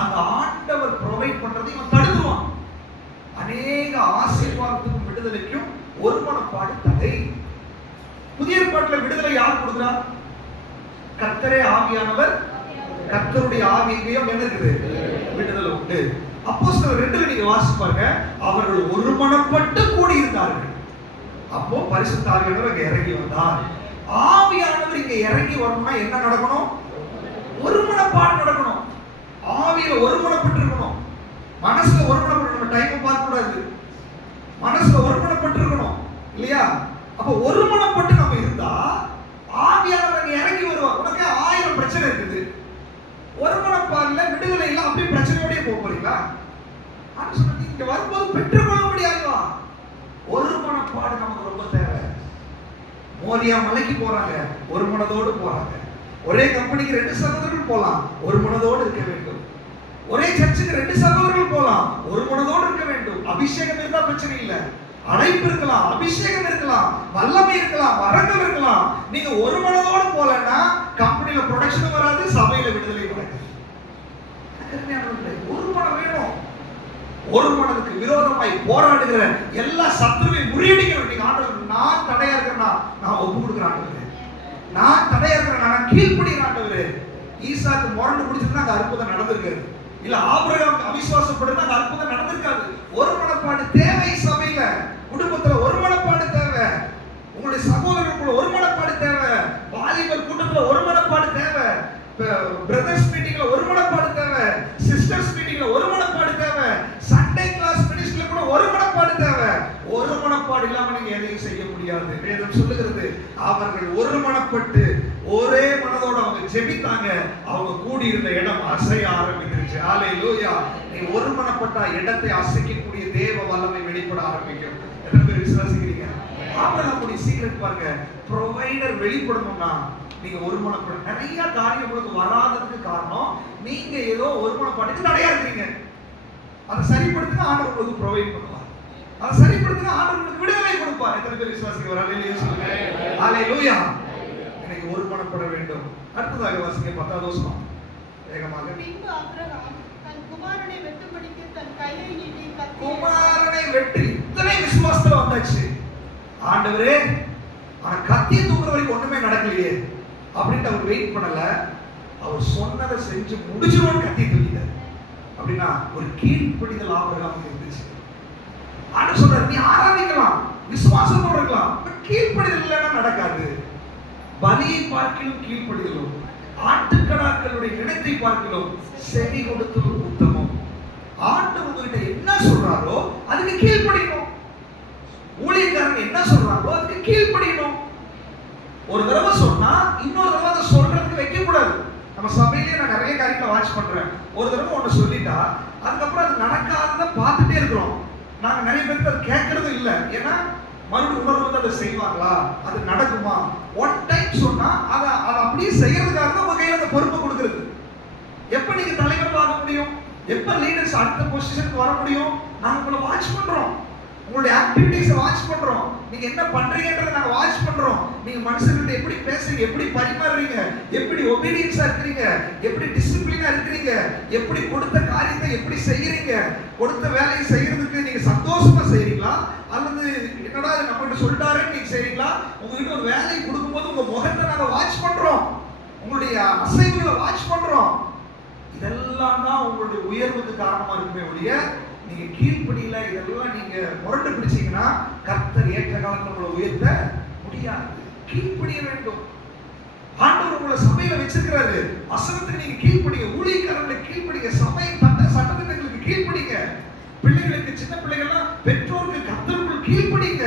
அந்த ஆண்டவர் ப்ரொவைட் பண்றதை இவன் தடுத்துவான். அநேக ஆசீர்வாதத்துக்கும் விடுதலைக்கும் ஒருமனப்பாடு தடை. புதிய ஏற்பாட்டில் விடுதலை யார் கொடுக்கிறார்? கர்த்தரே ஆவியானவர். கர்த்தருடைய ஆவி எங்கேயும் என்ன இருக்குது? விடுதலை உண்டு. அப்போஸ்தலர் 2 நீங்க வாசிச்சு பாருங்க. அவர்கள் ஒருமனப்பட்டு கூடி இருந்தார்கள். அப்போ பரிசுத்த ஆவியானவர் இங்க இறங்கி வந்தார். ஆவியானவர் இங்க இறங்கி வரணும்னா என்ன நடக்கணும்? ஒருமனப்பாடு நடக்கணும். ஆவியில ஒருமனப்பட்டு இருக்கணும். மனசுல ஒருமனப்பட்டு நம்ம டைம் பார்க்க கூடாது. மனசுல ஒருமனப்பட்டு இருக்கணும் இல்லையா? அப்ப ஒருமனப்பட்டு நம்ம இருந்தா ஆவியானவர் இங்க இறங்கி வருவார். உனக்கு 1000 பிரச்சனை இருக்குது. ஒருமனப்பாடுல விடுதலை இல்ல அப்படியே பிரச்சனையோடய போக போறீங்களா? ஆனா சொன்னீங்க இங்க வரும்போது பெற்றுக்கொள்ள முடியாதுவா? ஒருமனப்பாடு நமக்கு ரொம்ப தேவை. மோதியா மலைக்கு போறாங்க, ஒரு மனதோடு போறாங்க. ஒரே கம்பெனிக்கு 2 சகோதரர்கள் போலாம், ஒரு மனதோடு இருக்க வேண்டும். ஒரே சர்ச்சுக்கு 2 சகோதரர்கள் போலாம், ஒரு மனதோடு இருக்க வேண்டும். அபிஷேகம் இருந்தா பிரச்சனை இல்ல. அழைப்பு இருக்கலாம், அபிஷேகம் இருக்கலாம், வல்லமை இருக்கலாம், வரங்கள் இருக்கலாம். நீங்க ஒரு மனதோடு போலன்னா கம்பெனில ப்ரொடக்ஷன் வராது, சபையில விடுதலை வராது. ஒரு மனம் வேணும். ஒரு மனதுக்கு விரோதமாய் போராடுகிற எல்லா சத்துருவை முறியடிக்க வேண்டிய ஆண்டவர். நான் தடையா இருக்கிறேன்னா நான் ஒப்பு கொடுக்குற ஆண்டவர். நான் தடையா இருக்கிறேன், நான் கீழ்ப்படிகிற ஆண்டவர். ஈசாக்கு முரண்டு பிடிச்சிருந்தா அங்க அற்புதம் நடந்திருக்காது. இல்ல ஆபிரகாம் அவிசுவாசப்படுறா அங்க அற்புதம் நடந்திருக்காது. ஒரு மனப்பாடு தேவை. சபையில குடும்பத்துல ஒரு மனப்பாடு தேவை. உங்களுடைய சகோதரர்களுக்குள்ள ஒரு மனப்பாடு தேவை. வாலிபர் கூட்டத்துல ஒரு மனப்பாடு தேவை. பிரதர்ஸ் மீட்டிங்ல ஒரு மனப்பாடு தேவை. சிஸ்டர்ஸ் மீட்டிங்ல ஒரு மனப்பாடு தேவை. சண்டே கிளாஸ் மினிஸ்ட்ரியில கூட ஒரு மனப்பாடு தேவை. ஒரு மனப்பாடு இல்லாம நீங்க எதையும் செய்ய முடியாது. வேதம் சொல்லுகிறது அவர்கள் ஒரு மனப்பட்டு ஒரே மனதோட அவங்க ஜெபித்தாங்க. அவங்க கூடி இருந்த இடம் அசைய ஆரம்பிச்சிருச்சு. ஹalleluya. நீ ஒரு மனப்பட்டா இடத்தை அசைக்கக்கூடிய தேவ வல்லமை வெளிப்பட ஆரம்பிக்கும். எத்தனை பேர் விசுவாசிக்கிறீங்க? ஆபிரகாமுடைய சீக்ரெட் பாருங்க. ப்ரொவைடர் வெளிப்படணும்னா நீங்க ஒரு மனப்பட. நிறைய காரியம் உங்களுக்கு வராததுக்கு காரணம் நீங்க ஏதோ ஒரு மனப்பாட்டுக்கு தடையா இருக்கீங்க. அதை சரிப்படுத்தினா ஆண்டவர் உங்களுக்கு ப்ரொவைட் பண்ணுவார். அதை சரிப்படுத்தினா ஆண்டவர் உங்களுக்கு விடுதலை கொடுப்பார். எத்தனை பேர் விசுவாசிக்கிறீங்க? ஹalleluya சொல்லுங்க. ஹalleluya. எனக்கு ஒரு மனப்பட வேண்டும். அடுத்ததாக வாசிங்க 10வது வசனம் வேகமாக. பின்பு ஆபிரகாம் தன் குமாரனை வெட்டும்படிக்கு தன் கையை நீட்டி கத்தி. குமாரனை வெட்டி இத்தனை விசுவாசத்துல வந்தாச்சு. ஆண்டவரே ஆனா கத்தியை தூக்குற வரைக்கும் ஒண்ணுமே நடக்கலையே அப்படின்ட்டு அவர் வெயிட் பண்ணல. அவர் சொன்னதை செஞ்சு முடிச்சிருவோன்னு கத்தியை தூக்கிட்டார். அப்படின்னா ஒரு கீழ்ப்படிதல் ஆபிரகாமுக்கு இருந்துச்சு. ஆண்டவர் சொல்றாரு நீ ஆராதிக்கலாம், விசுவாசத்தோட இருக்கலாம், பட் கீழ்ப்படிதல் இல்லைன்னா நடக்காது. பலியை பார்க்கிலும் கீழ்ப்படிதலும் ஆட்டுக்கடாக்களுடைய இனத்தை பார்க்கிலும் செவி கொடுத்தது உத்தமம். ஆண்டவர் உங்ககிட்ட என்ன சொல்றாரோ அதுக்கு கீழ்ப்படியணும். ஊழியக்காரன் என்ன சொல்றாங்களோ அதுக்கு கீழ்ப்படியணும். ஒரு தடவை சொன்னா இன்னொரு தடவை அதை சொல்றதுக்கு வைக்க கூடாது. நம்ம சபையிலேயே நான் நிறைய காரியங்களை வாட்ச் பண்றேன். ஒரு தடவை ஒன்று சொல்லிட்டா அதுக்கப்புறம் அது நடக்காததை பார்த்துட்டே இருக்கிறோம். நாங்க நிறைய பேருக்கு அது கேட்கறதும் இல்லை. ஏன்னா மறுபடியும் உணர்வு வந்து அதை செய்வாங்களா, அது நடக்குமா? ஒன் டைம் சொன்னா அதை அப்படியே செய்யறதுக்காக தான் உங்க கையில அந்த பொறுப்பை கொடுக்கறது. எப்ப நீங்க தலைவர்கள் ஆக முடியும்? எப்ப லீடர்ஸ் அடுத்த பொசிஷனுக்கு வர முடியும்? நாங்க உங்களை வாட்ச் பண்றோம். உங்களுடைய ஆக்டிவிட்டீஸை வாட்ச் பண்றோம். நீங்க என்ன பண்றீங்கன்றதை நாங்க வாட்ச் பண்றோம். நீங்க மனுஷங்கள்ட்ட எப்படி பேசுறீங்க, எப்படி பரிமாறுறீங்க, எப்படி ஒபீடியன்ஸா இருக்கிறீங்க, எப்படி டிசிப்ளினா இருக்கிறீங்க, எப்படி கொடுத்த காரியத்தை எப்படி செய்யறீங்க, கொடுத்த வேலையை செய்யறதுக்கு நீங்க சந்தோஷமா செய்றீங்களா அல்லது என்னடா நம்மகிட்ட சொல்லிட்டாருன்னு நீங்க செய்றீங்களா? உங்ககிட்ட ஒரு வேலையை கொடுக்கும்போது உங்க முகத்தை நாங்க வாட்ச் பண்றோம், உங்களுடைய அசைவுகளை வாட்ச் பண்றோம். இதெல்லாம் தான் உங்களுடைய உயர்வுக்கு காரணமா இருக்குமே ஒழிய நீங்க கீழ்ப்படியில இதெல்லாம் நீங்க முரண்டு பிடிச்சீங்கன்னா கர்த்தர் ஏற்ற காலத்துல உங்களை உயர்த்த முடியாது. கீழ்ப்படிய வேண்டும். ஆண்டவர் உங்களை சபையில வச்சிருக்கிறாரு. வசனத்துக்கு நீங்க கீழ்ப்படிங்க. ஊழியக்காரர்களை கீழ்ப்படிங்க. சபை சட்டத்திட்டங்களுக்கு கீழ்ப்படிங்க. பிள்ளைகளுக்கு சின்ன பிள்ளைகள்லாம் பெற்றோருக்கு கர்த்தருக்குள் கீழ்ப்படிங்க.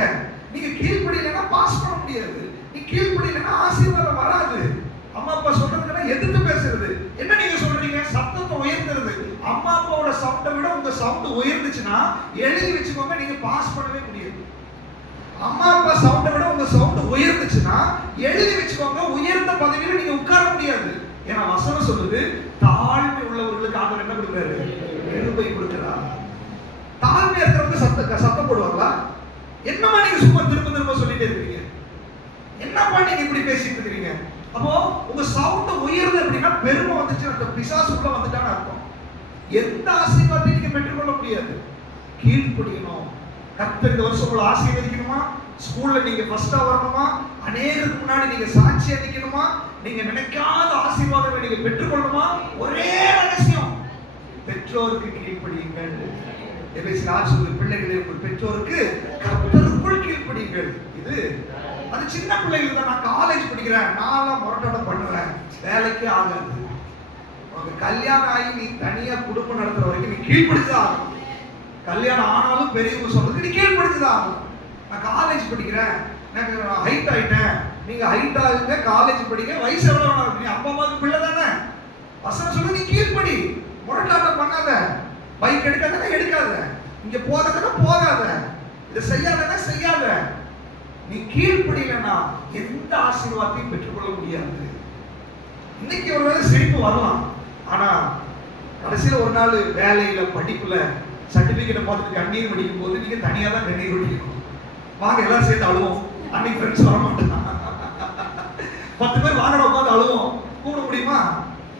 நீங்க கீழ்ப்படியலைன்னா பாஸ் பண்ண முடியாது. நீ கீழ்ப்படியலைன்னா ஆசீர்வாதம் வராது. அம்மா அப்பா சொல்றதுக்கெல்லாம் எதிர்த்து பேசுறது. என்ன நீங்க சொல்றீங்க? சத்தத்தை உயர்த்துறது. அம்மா அப்பாவோட சவுண்டை விட உங்க சவுண்ட் உயர்ந்துச்சுன்னா எழுதி வச்சுக்கோங்க, நீங்க பாஸ் பண்ணவே முடியாது. அம்மா அப்பா சவுண்டை விட உங்க சவுண்ட் உயர்ந்துச்சுன்னா எழுதி வச்சுக்கோங்க, உயர்ந்த பதவியில நீங்க உட்கார முடியாது. ஏன்னா வசனம் சொல்லுது, தாழ்மை உள்ளவர்களுக்கு ஆண்டவர் என்ன கொடுக்கிறாரு? கிருபை கொடுக்கிறார். தாழ்மையா இருக்கிறவங்க சத்தம் போடுவாங்களா? என்னமா நீங்க சும்மா திரும்ப திரும்ப சொல்லிட்டே இருக்கீங்க? என்னப்பா நீங்க இப்படி பேசிட்டு இருக்கீங்க? அப்போ உங்க சவுண்ட் உயருது அப்படின்னா பெருமை வந்துச்சு, அந்த பிசாசுக்குள்ள வந்துட்டான்னு அர்த்தம். எந்த ஆசீர்வாதத்தையும் நீங்க பெற்றுக்கொள்ள முடியாது. கீழ்ப்படியணும். கர்த்தர் இந்த வருஷம் உங்களை ஆசீர்வதிக்கணுமா? ஸ்கூல்ல நீங்க ஃபர்ஸ்டா வரணுமா? அநேகருக்கு முன்னாடி நீங்க சாட்சியா நிக்கணுமா? நீங்க நினைக்காத ஆசீர்வாதங்களை நீங்க பெற்றுக்கொள்ளணுமா? ஒரே ரகசியம், பெற்றோருக்கு கீழ்ப்படியுங்கள். எபேசியர் 4 சொல்லுது, பிள்ளைகளே உங்கள் பெற்றோருக்கு கர்த்தருக்குள் கீழ்ப்படியுங்கள். இது அது சின்ன பிள்ளைகள் தான். நான் காலேஜ் படிக்கிறேன், நான்லாம் முரட்டாட்டம் பண்ணுவேன், வேலைக்கே ஆகாது. உனக்கு கல்யாணம் ஆகி நீ தனியா குடும்பம் நடத்துற வரைக்கும் நீ கீழ்ப்படிச்சுதான் ஆகணும். கல்யாணம் ஆனாலும் பெரியவங்க சொல்றதுக்கு நீ கீழ்ப்படிச்சுதான் ஆகணும். நான் காலேஜ் படிக்கிறேன், நான் ஹைட் ஆயிட்டேன், நீங்க ஹைட் ஆகுங்க, காலேஜ் படிக்க, வயசு எவ்வளவு வேணா இருக்கு, நீ அப்பா அம்மாவுக்கு பிள்ளை தானே. வசனம் சொல்லு, நீ கீழ்ப்படி, முரட்டாட்டம் பண்ணாத, பைக் எடுக்காத எடுக்காத, இங்க போகாதனா போகாத, இதை செய்யாதனா செய்யாத. நீ கீழ்ப்படியலன்னா எந்த ஆசீர்வாதத்தையும் பெற்றுக்கொள்ள முடியாது. இன்னைக்கு ஒருவேளை சிரிப்பு வரலாம், ஆனா கடைசியில ஒரு நாள் வேலையில படிப்புல சர்டிபிகேட்டை பார்த்துட்டு கண்ணீர் வடிக்கும் போது நீங்க தனியா தான் கண்ணீர் வடிக்கணும். வாங்க எல்லாரும் சேர்ந்து அழுவோம். அன்னைக்கு ஃப்ரெண்ட்ஸ் வர மாட்டாங்க, 10 பேர் வாங்கட உட்காந்து அழுவோம். கூட முடியுமா?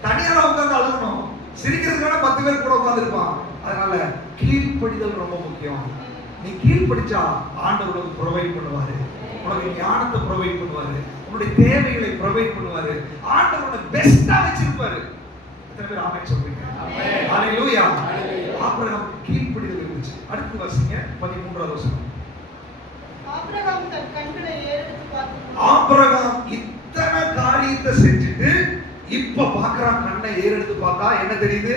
தனியா தான் உட்காந்து அழுகணும். சிரிக்கிறதுக்கான 10 பேர் கூட உட்காந்துருப்பான். அதனால கீழ்ப்படிதல் ரொம்ப முக்கியம். நீ கீழ்ப்படிச்சா ஆண்டவர் உனக்கு ப்ரொவைட் பண்ணுவாரு, உனக்கு ஞானத்தை ப்ரொவைட் பண்ணுவாரு, உன்னுடைய தேவைகளை ப்ரொவைட் பண்ணுவாரு. ஆண்டவர் உனக்கு பெஸ்டா வச்சிருப்பாரு. எத்தனை பேர் ஆமென் சொல்றீங்க? ஹalleluya. ஆபிரகாம் கீழ்ப்படிதல் இருந்துச்சு. அடுத்து வாசிங்க 13வது வசனம். ஆபிரகாம் தன் கண்களை ஏறெடுத்து பார்த்து, ஆபிரகாம் இத்தனை காரியத்தை செஞ்சுட்டு இப்ப பார்க்கறான். கண்ணை ஏறெடுத்து பார்த்தா என்ன தெரியுது?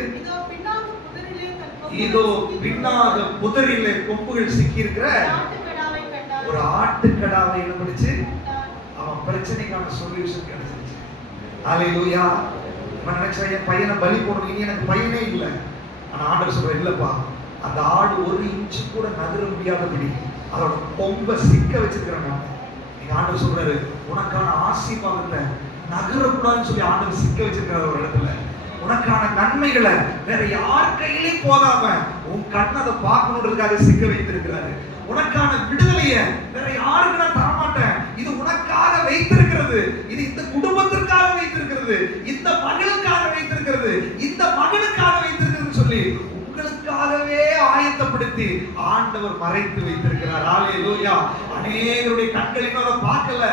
இதோ பின்னாக புதரிலே கொம்புகள் சிக்கி இருக்கிற ஒரு ஆட்டுக்கடாவை என்ன பண்ணிச்சு? அவன் பிரச்சனைக்கான சொல்யூஷன் கிடைச்சிருச்சு. ஹalleluya. அவன் நினைச்சா என் பையனை பலி போடணும், இனி எனக்கு பையனே இல்லை. ஆனா ஆண்டவர் சொல்ற, இல்லப்பா, அந்த ஆடு 1 இன்ச்சு கூட நகர முடியாதபடி அதோட கொம்பை சிக்க வச்சிருக்கிறேன். நீங்க ஆண்டவர் சொல்றாரு, உனக்கான ஆசீர்வாதத்தை நகரக்கூடாதுன்னு சொல்லி ஆண்டவர் சிக்க வச்சிருக்கிறார் ஒரு இடத்துல. உனக்கான நன்மைகளை வேற யார் கையிலையும் போகாம உன் கண்ணை அதை பார்க்கணுன்றதுக்காக சிக்க வைத்திருக்கிறாரு. உனக்கான விடுதலையை வேற யாருக்கு நான் தரமாட்டேன், இது உனக்காக வைத்திருக்கிறது, இது இந்த குடும்பத்திற்காக வைத்திருக்கிறது, இந்த மகளுக்காக வைத்திருக்கிறது, இந்த மகனுக்காக வைத்திருக்கிறது சொல்லி உங்களுக்காகவே ஆயத்தப்படுத்தி ஆண்டவர் மறைத்து வைத்திருக்கிறார். ஹalleluya. அநேகருடைய கண்களில் அதை பார்க்கல.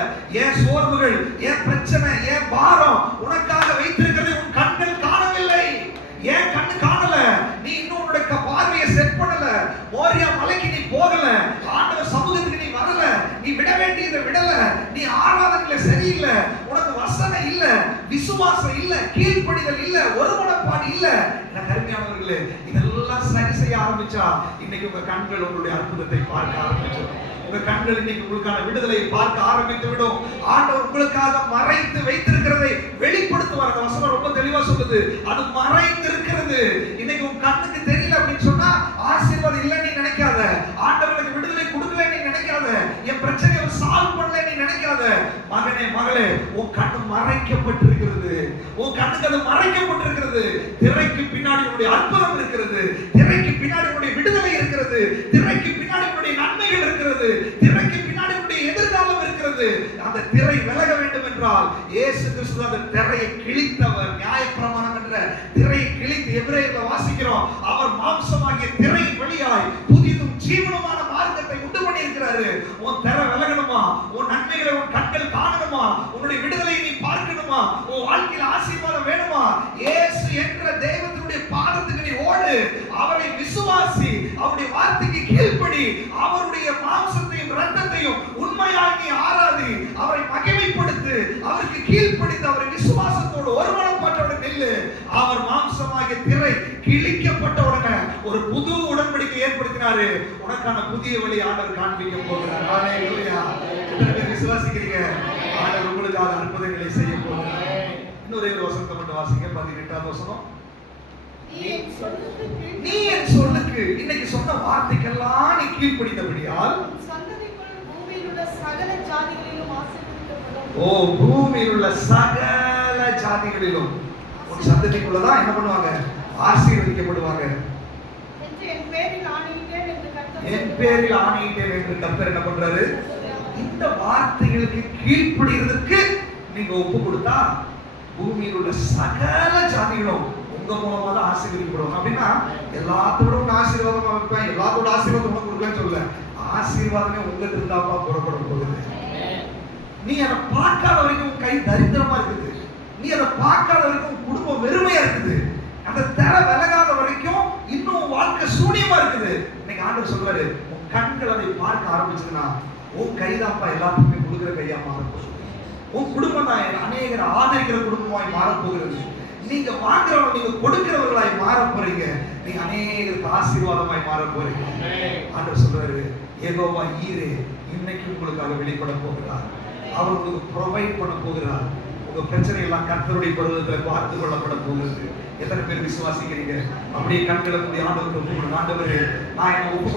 ஏன் சோர்வுகள், ஏன் பிரச்சனை, ஏன் பாரம் உனக்காக வைத்திருக்கிறது உன் கண்கள் காணவில்லை. ஏன் கண்ணு காணல? நீ இன்னும் உன்னுடைய பார்வையை செட் பண்ணல. மோரியா மலைக்கு நீ போகல, ஆண்டவர் சமூகத்துக்கு நீ வரல, நீ விட வேண்டியதை விடல, நீ ஆராதனையில சரியில்லை, உனக்கு வசனம் இல்ல, விசுவாசம் இல்ல, கீழ்ப்படிதல் இல்ல, ஒருமனப்பாடு இல்ல. எனக்கு அருமையானவர்களே, இதெல்லாம் சரி செய்ய ஆரம்பிச்சா இன்னைக்கு உங்க கண்கள் உங்களுடைய அற்புதத்தை பார்க்க ஆரம்பிச்சிடும். உங்க கண்கள் இன்னைக்கு உங்களுக்கான விடுதலை பார்க்க ஆரம்பித்து விடும். ஆண்டவர் உங்களுக்காக மறைத்து வைத்திருக்கிறதை வெளிப்படுத்துவார். அந்த வசனம் ரொம்ப தெளிவா சொல்லுது, அது மறைந்து இருக்கிறது. இன்னைக்கு உங்க கண்ணுக்கு தெரியல அப்படின்னு சொன்னா ஆசீர்வாதம் இல்ல நீ நினைக்காத, ஆண்டவருக்கு விடுதலை கொடுக்கல நீ நினைக்காத, என் பிரச்சனையை சால்வ் பண்ணல நீ நினைக்காத. மகனே மகளே, உன் கண்ணு மறைக்கப்பட்டிருக்கிறது, உன் கண்ணுக்கு அது மறைக்கப்பட்டிருக்கிறது. திரைக்கு பின்னாடி உன்னுடைய அற்புதம் இருக்கிறது, திரைக்கு பின்னாடி உன்னுடைய விடுதலை இருக்கிறது, திரைக்கு பின்னாடி உன்னுடைய நன்மைகள் இருக்கிறது, திரைக்கு பின்னாடி உன்னுடைய எதிர்காலம் இருக்கிறது. அந்த திரை விலக வேண்டும் என்றால் இயேசு கிறிஸ்து அந்த திரையை கிழித்தவர். நியாயப்பிரமாணம் என்ற திரையை கிழித்து எபிரேயர்ல வாசிக்கிறோம், அவர் மாம்சமாகிய திரை வழியாய் புதிதும் ஜீவனுமான மார்க்கத்தை உண்டு பண்ணி இருக்கிறாரு. உன் திரை விலகணுமா? உன் நன்மைகளை உன் கண்கள் காணணுமா? உன்னுடைய விடுதலையை நீ பார்க்கணுமா? உன் வாழ்க்கையில் ஆசீர்வாதம் வேணுமா? இயேசு என்ற தெய்வத்தினுடைய பாதத்துக்கு நீ ஓடு, அவரை விசுவாசி, அவருடைய வார்த்தைக்கு கீழ்ப்படி, அவருடைய மாம்சத்தையும் இரத்தத்தையும் உண்மையாய் நீ ஆராதி, அவரை மகிமைப்படுத்து, அவருக்கு கீழ்ப்படிந்து அவரை விசுவாசத்தோடு ஒருமனப்பாட்டோடு நில்லு. அவர் மாம்சமாகிய திரை கிழிக்கப்பட்ட உடனே ஒரு புது உடன்படிக்கை ஏற்படுத்தினாரு. உனக்கான புதிய வழி ஆண்டவர் காண்பிக்க போகிறார். ஹalleluya. எத்தனை பேர் விசுவாசிக்கிறீங்க? ஆண்டவர் உங்களுக்காக அற்புதங்களை செய்ய போகிறார். இன்னொரு ஒரு வசனத்தை மட்டும் வாசிங்க, 18வது வசனம். நீ என் சொல்லுக்கு கீழ்ப்படிந்தால் நீ என் சொல்லுக்கு, இன்னைக்கு சொன்ன வார்த்தைக்கெல்லாம் நீ கீழ்ப்படிந்தபடியால் உன் சந்ததிக்குள் பூமியில் உள்ள சகல ஜாதிகளிலும் ஆசீர்வதிக்கப்படும். ஓ, பூமியில் உள்ள சகல ஜாதிகளிலும் உன் சந்ததிக்குள்ளதான் என்ன பண்ணுவாங்க? ஆசீர்வதிக்கப்படுவாங்க. என்று என் பேரில் ஆணையிட்டேன் என்று கர்த்தர் என் சொல்லுகிறார். பேரில் ஆணையிட்டேன் என்று கர்த்தர் என்ன பண்றாரு? இந்த வார்த்தைகளுக்கு கீழ்ப்படிறதுக்கு நீங்க ஒப்பு கொடுத்தா பூமியில் உள்ள சகல ஜாதிகளும் உங்க மூலமா தான் ஆசீர்வதிக்கப்படுவாங்க. அப்படின்னா எல்லாத்தோட உங்க ஆசீர்வாதமா வைப்பேன், எல்லாத்தோட ஆசீர்வாதம் உனக்கு கொடுப்பேன்னு சொல்ல, ஆசீர்வாதமே உங்களுக்கு இருந்தாப்பா புறப்பட போகுது. நீ அதை பார்க்காத வரைக்கும் உன் கை தரித்திரமா இருக்குது, நீ அதை பார்க்காத வரைக்கும் உன் குடும்பம் வெறுமையா இருக்குது, அந்த திரை விலகாத வரைக்கும் இன்னும் வாழ்க்கை சூனியமா இருக்குது. இன்னைக்கு ஆண்டவர் சொல்றாரு, உன் கண்கள் அதை பார்க்க ஆரம்பிச்சதுன்னா உன் கைதாப்பா எல்லாத்துக்குமே கொடுக்குற கையா மாறப்போகுது. உன் குடும்பம் தான் அநேகர் ஆதரிக்கிற குடும்பமாய் மாறப்போகிறது. நீங்க வாங்குறவங்க, நீங்க கொடுக்கிறவர்களாய் மாற போறீங்க. நீங்க அநேகருக்கு ஆசீர்வாதமாய் மாற போறீங்க. ஆண்டவர் சொல்றாரு, யெகோவா ஈரே இன்னைக்கு உங்களுக்காக வெளிப்பட போகிறார். அவர் உங்களுக்கு ப்ரொவைட் பண்ண போகிறார். உங்க பிரச்சனை எல்லாம் கர்த்தருடைய பருவத்துல பார்த்து கொள்ளப்பட போகிறது. எத்தனை பேர் விசுவாசிக்கிறீங்க? அப்படியே கண்களை மூடி ஆண்டவருக்கு ஒப்பு கொடுங்க. ஆண்டவரே, நான் என்ன ஒப்பு